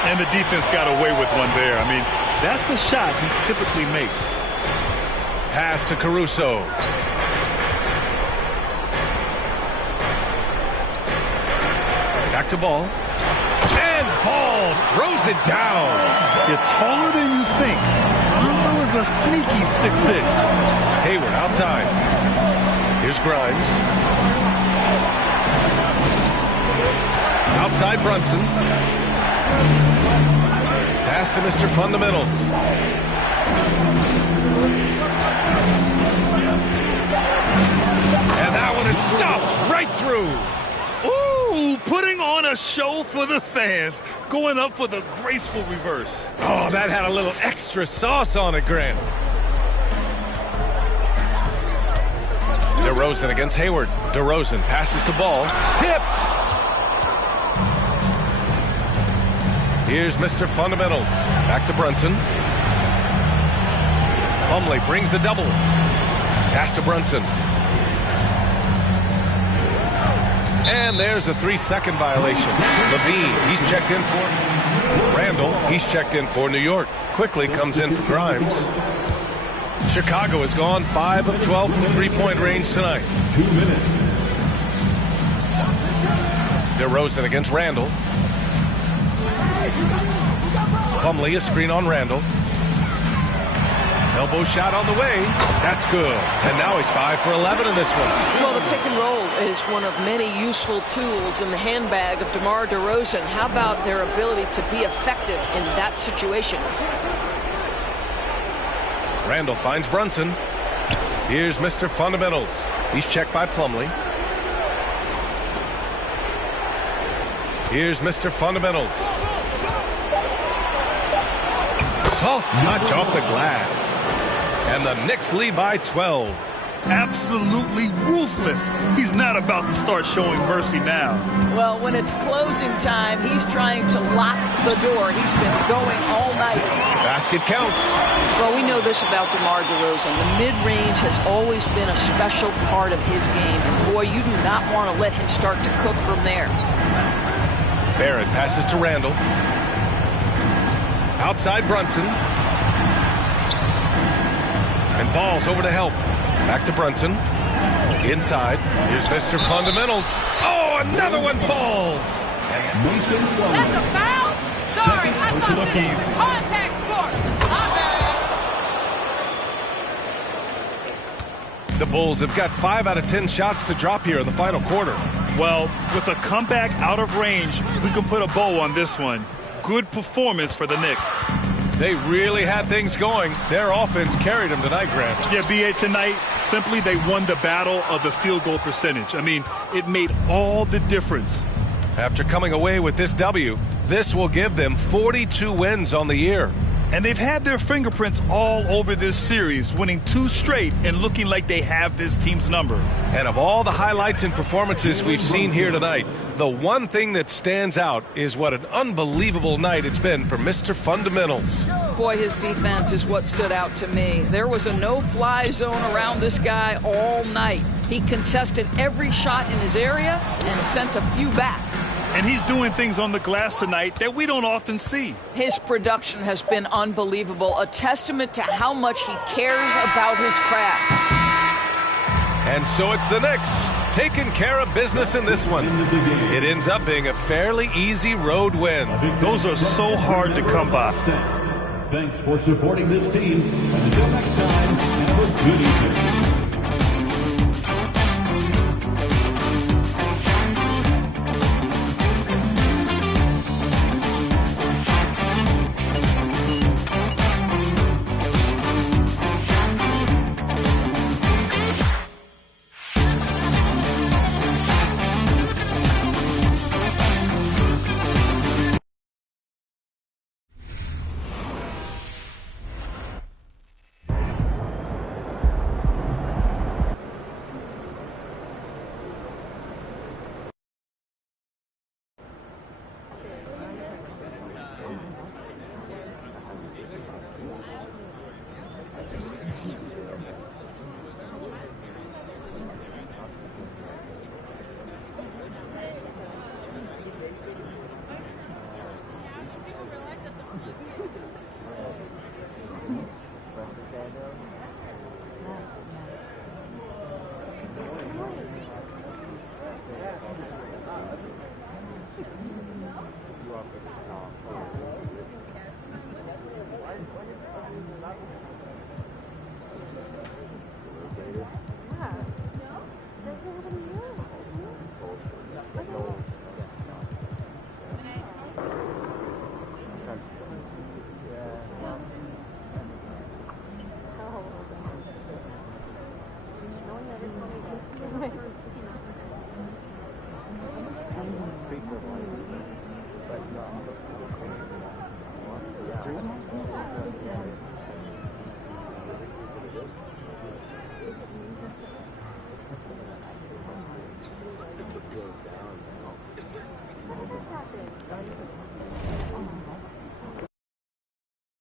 And the defense got away with one there. I mean, that's a shot he typically makes. Pass to Caruso. Back to Ball. And Ball throws it down. You're taller than you think. Lonzo is a sneaky 6'6". Hayward outside. Here's Grimes. Outside Brunson. Pass to Mr. Fundamentals. And that one is stuffed right through. Ooh, putting on a show for the fans. Going up for the graceful reverse. Oh, that had a little extra sauce on it, Grant. DeRozan against Hayward. DeRozan passes to Ball. Tipped. Here's Mr. Fundamentals. Back to Brunson. Plumlee brings the double. Pass to Brunson. And there's a 3-second violation. Levine, he's checked in for Randall. He's checked in for New York. Quickly comes in for Grimes. Chicago has gone 5 of 12 from the three-point range tonight. 2 minutes. DeRozan against Randall. Plumlee, a screen on Randall. Elbow shot on the way. That's good. And now he's 5 for 11 in this one. Well, the pick and roll is one of many useful tools in the handbag of DeMar DeRozan. How about their ability to be effective in that situation? Randall finds Brunson. Here's Mr. Fundamentals. He's checked by Plumlee. Here's Mr. Fundamentals. Soft touch off the glass. And the Knicks lead by 12. Absolutely ruthless. He's not about to start showing mercy now. Well, when it's closing time, he's trying to lock the door. He's been going all night. Basket counts. Well, we know this about DeMar DeRozan. The mid-range has always been a special part of his game. And, boy, you do not want to let him start to cook from there. Barrett passes to Randall. Outside Brunson. And Ball's over to help. Back to Brunson. Inside, here's Mr. Fundamentals. Oh, another one falls. That's a foul? Sorry, I thought this was a contact sport. My bad. The Bulls have got 5 out of 10 shots to drop here in the final quarter. Well, with a comeback out of range, we can put a bow on this one. Good performance for the Knicks. They really had things going. Their offense carried them tonight, Grant. Yeah, B.A., tonight, simply they won the battle of the field goal percentage. I mean, it made all the difference. After coming away with this W, this will give them 42 wins on the year. And they've had their fingerprints all over this series, winning 2 straight and looking like they have this team's number. And of all the highlights and performances we've seen here tonight, the one thing that stands out is what an unbelievable night it's been for Mr. Fundamentals. Boy, his defense is what stood out to me. There was a no-fly zone around this guy all night. He contested every shot in his area and sent a few back. And he's doing things on the glass tonight that we don't often see. His production has been unbelievable, a testament to how much he cares about his craft. And so it's the Knicks taking care of business in this one. It ends up being a fairly easy road win. Those are so hard to come by. Thanks for supporting this team. And until next time, have a good evening. Later.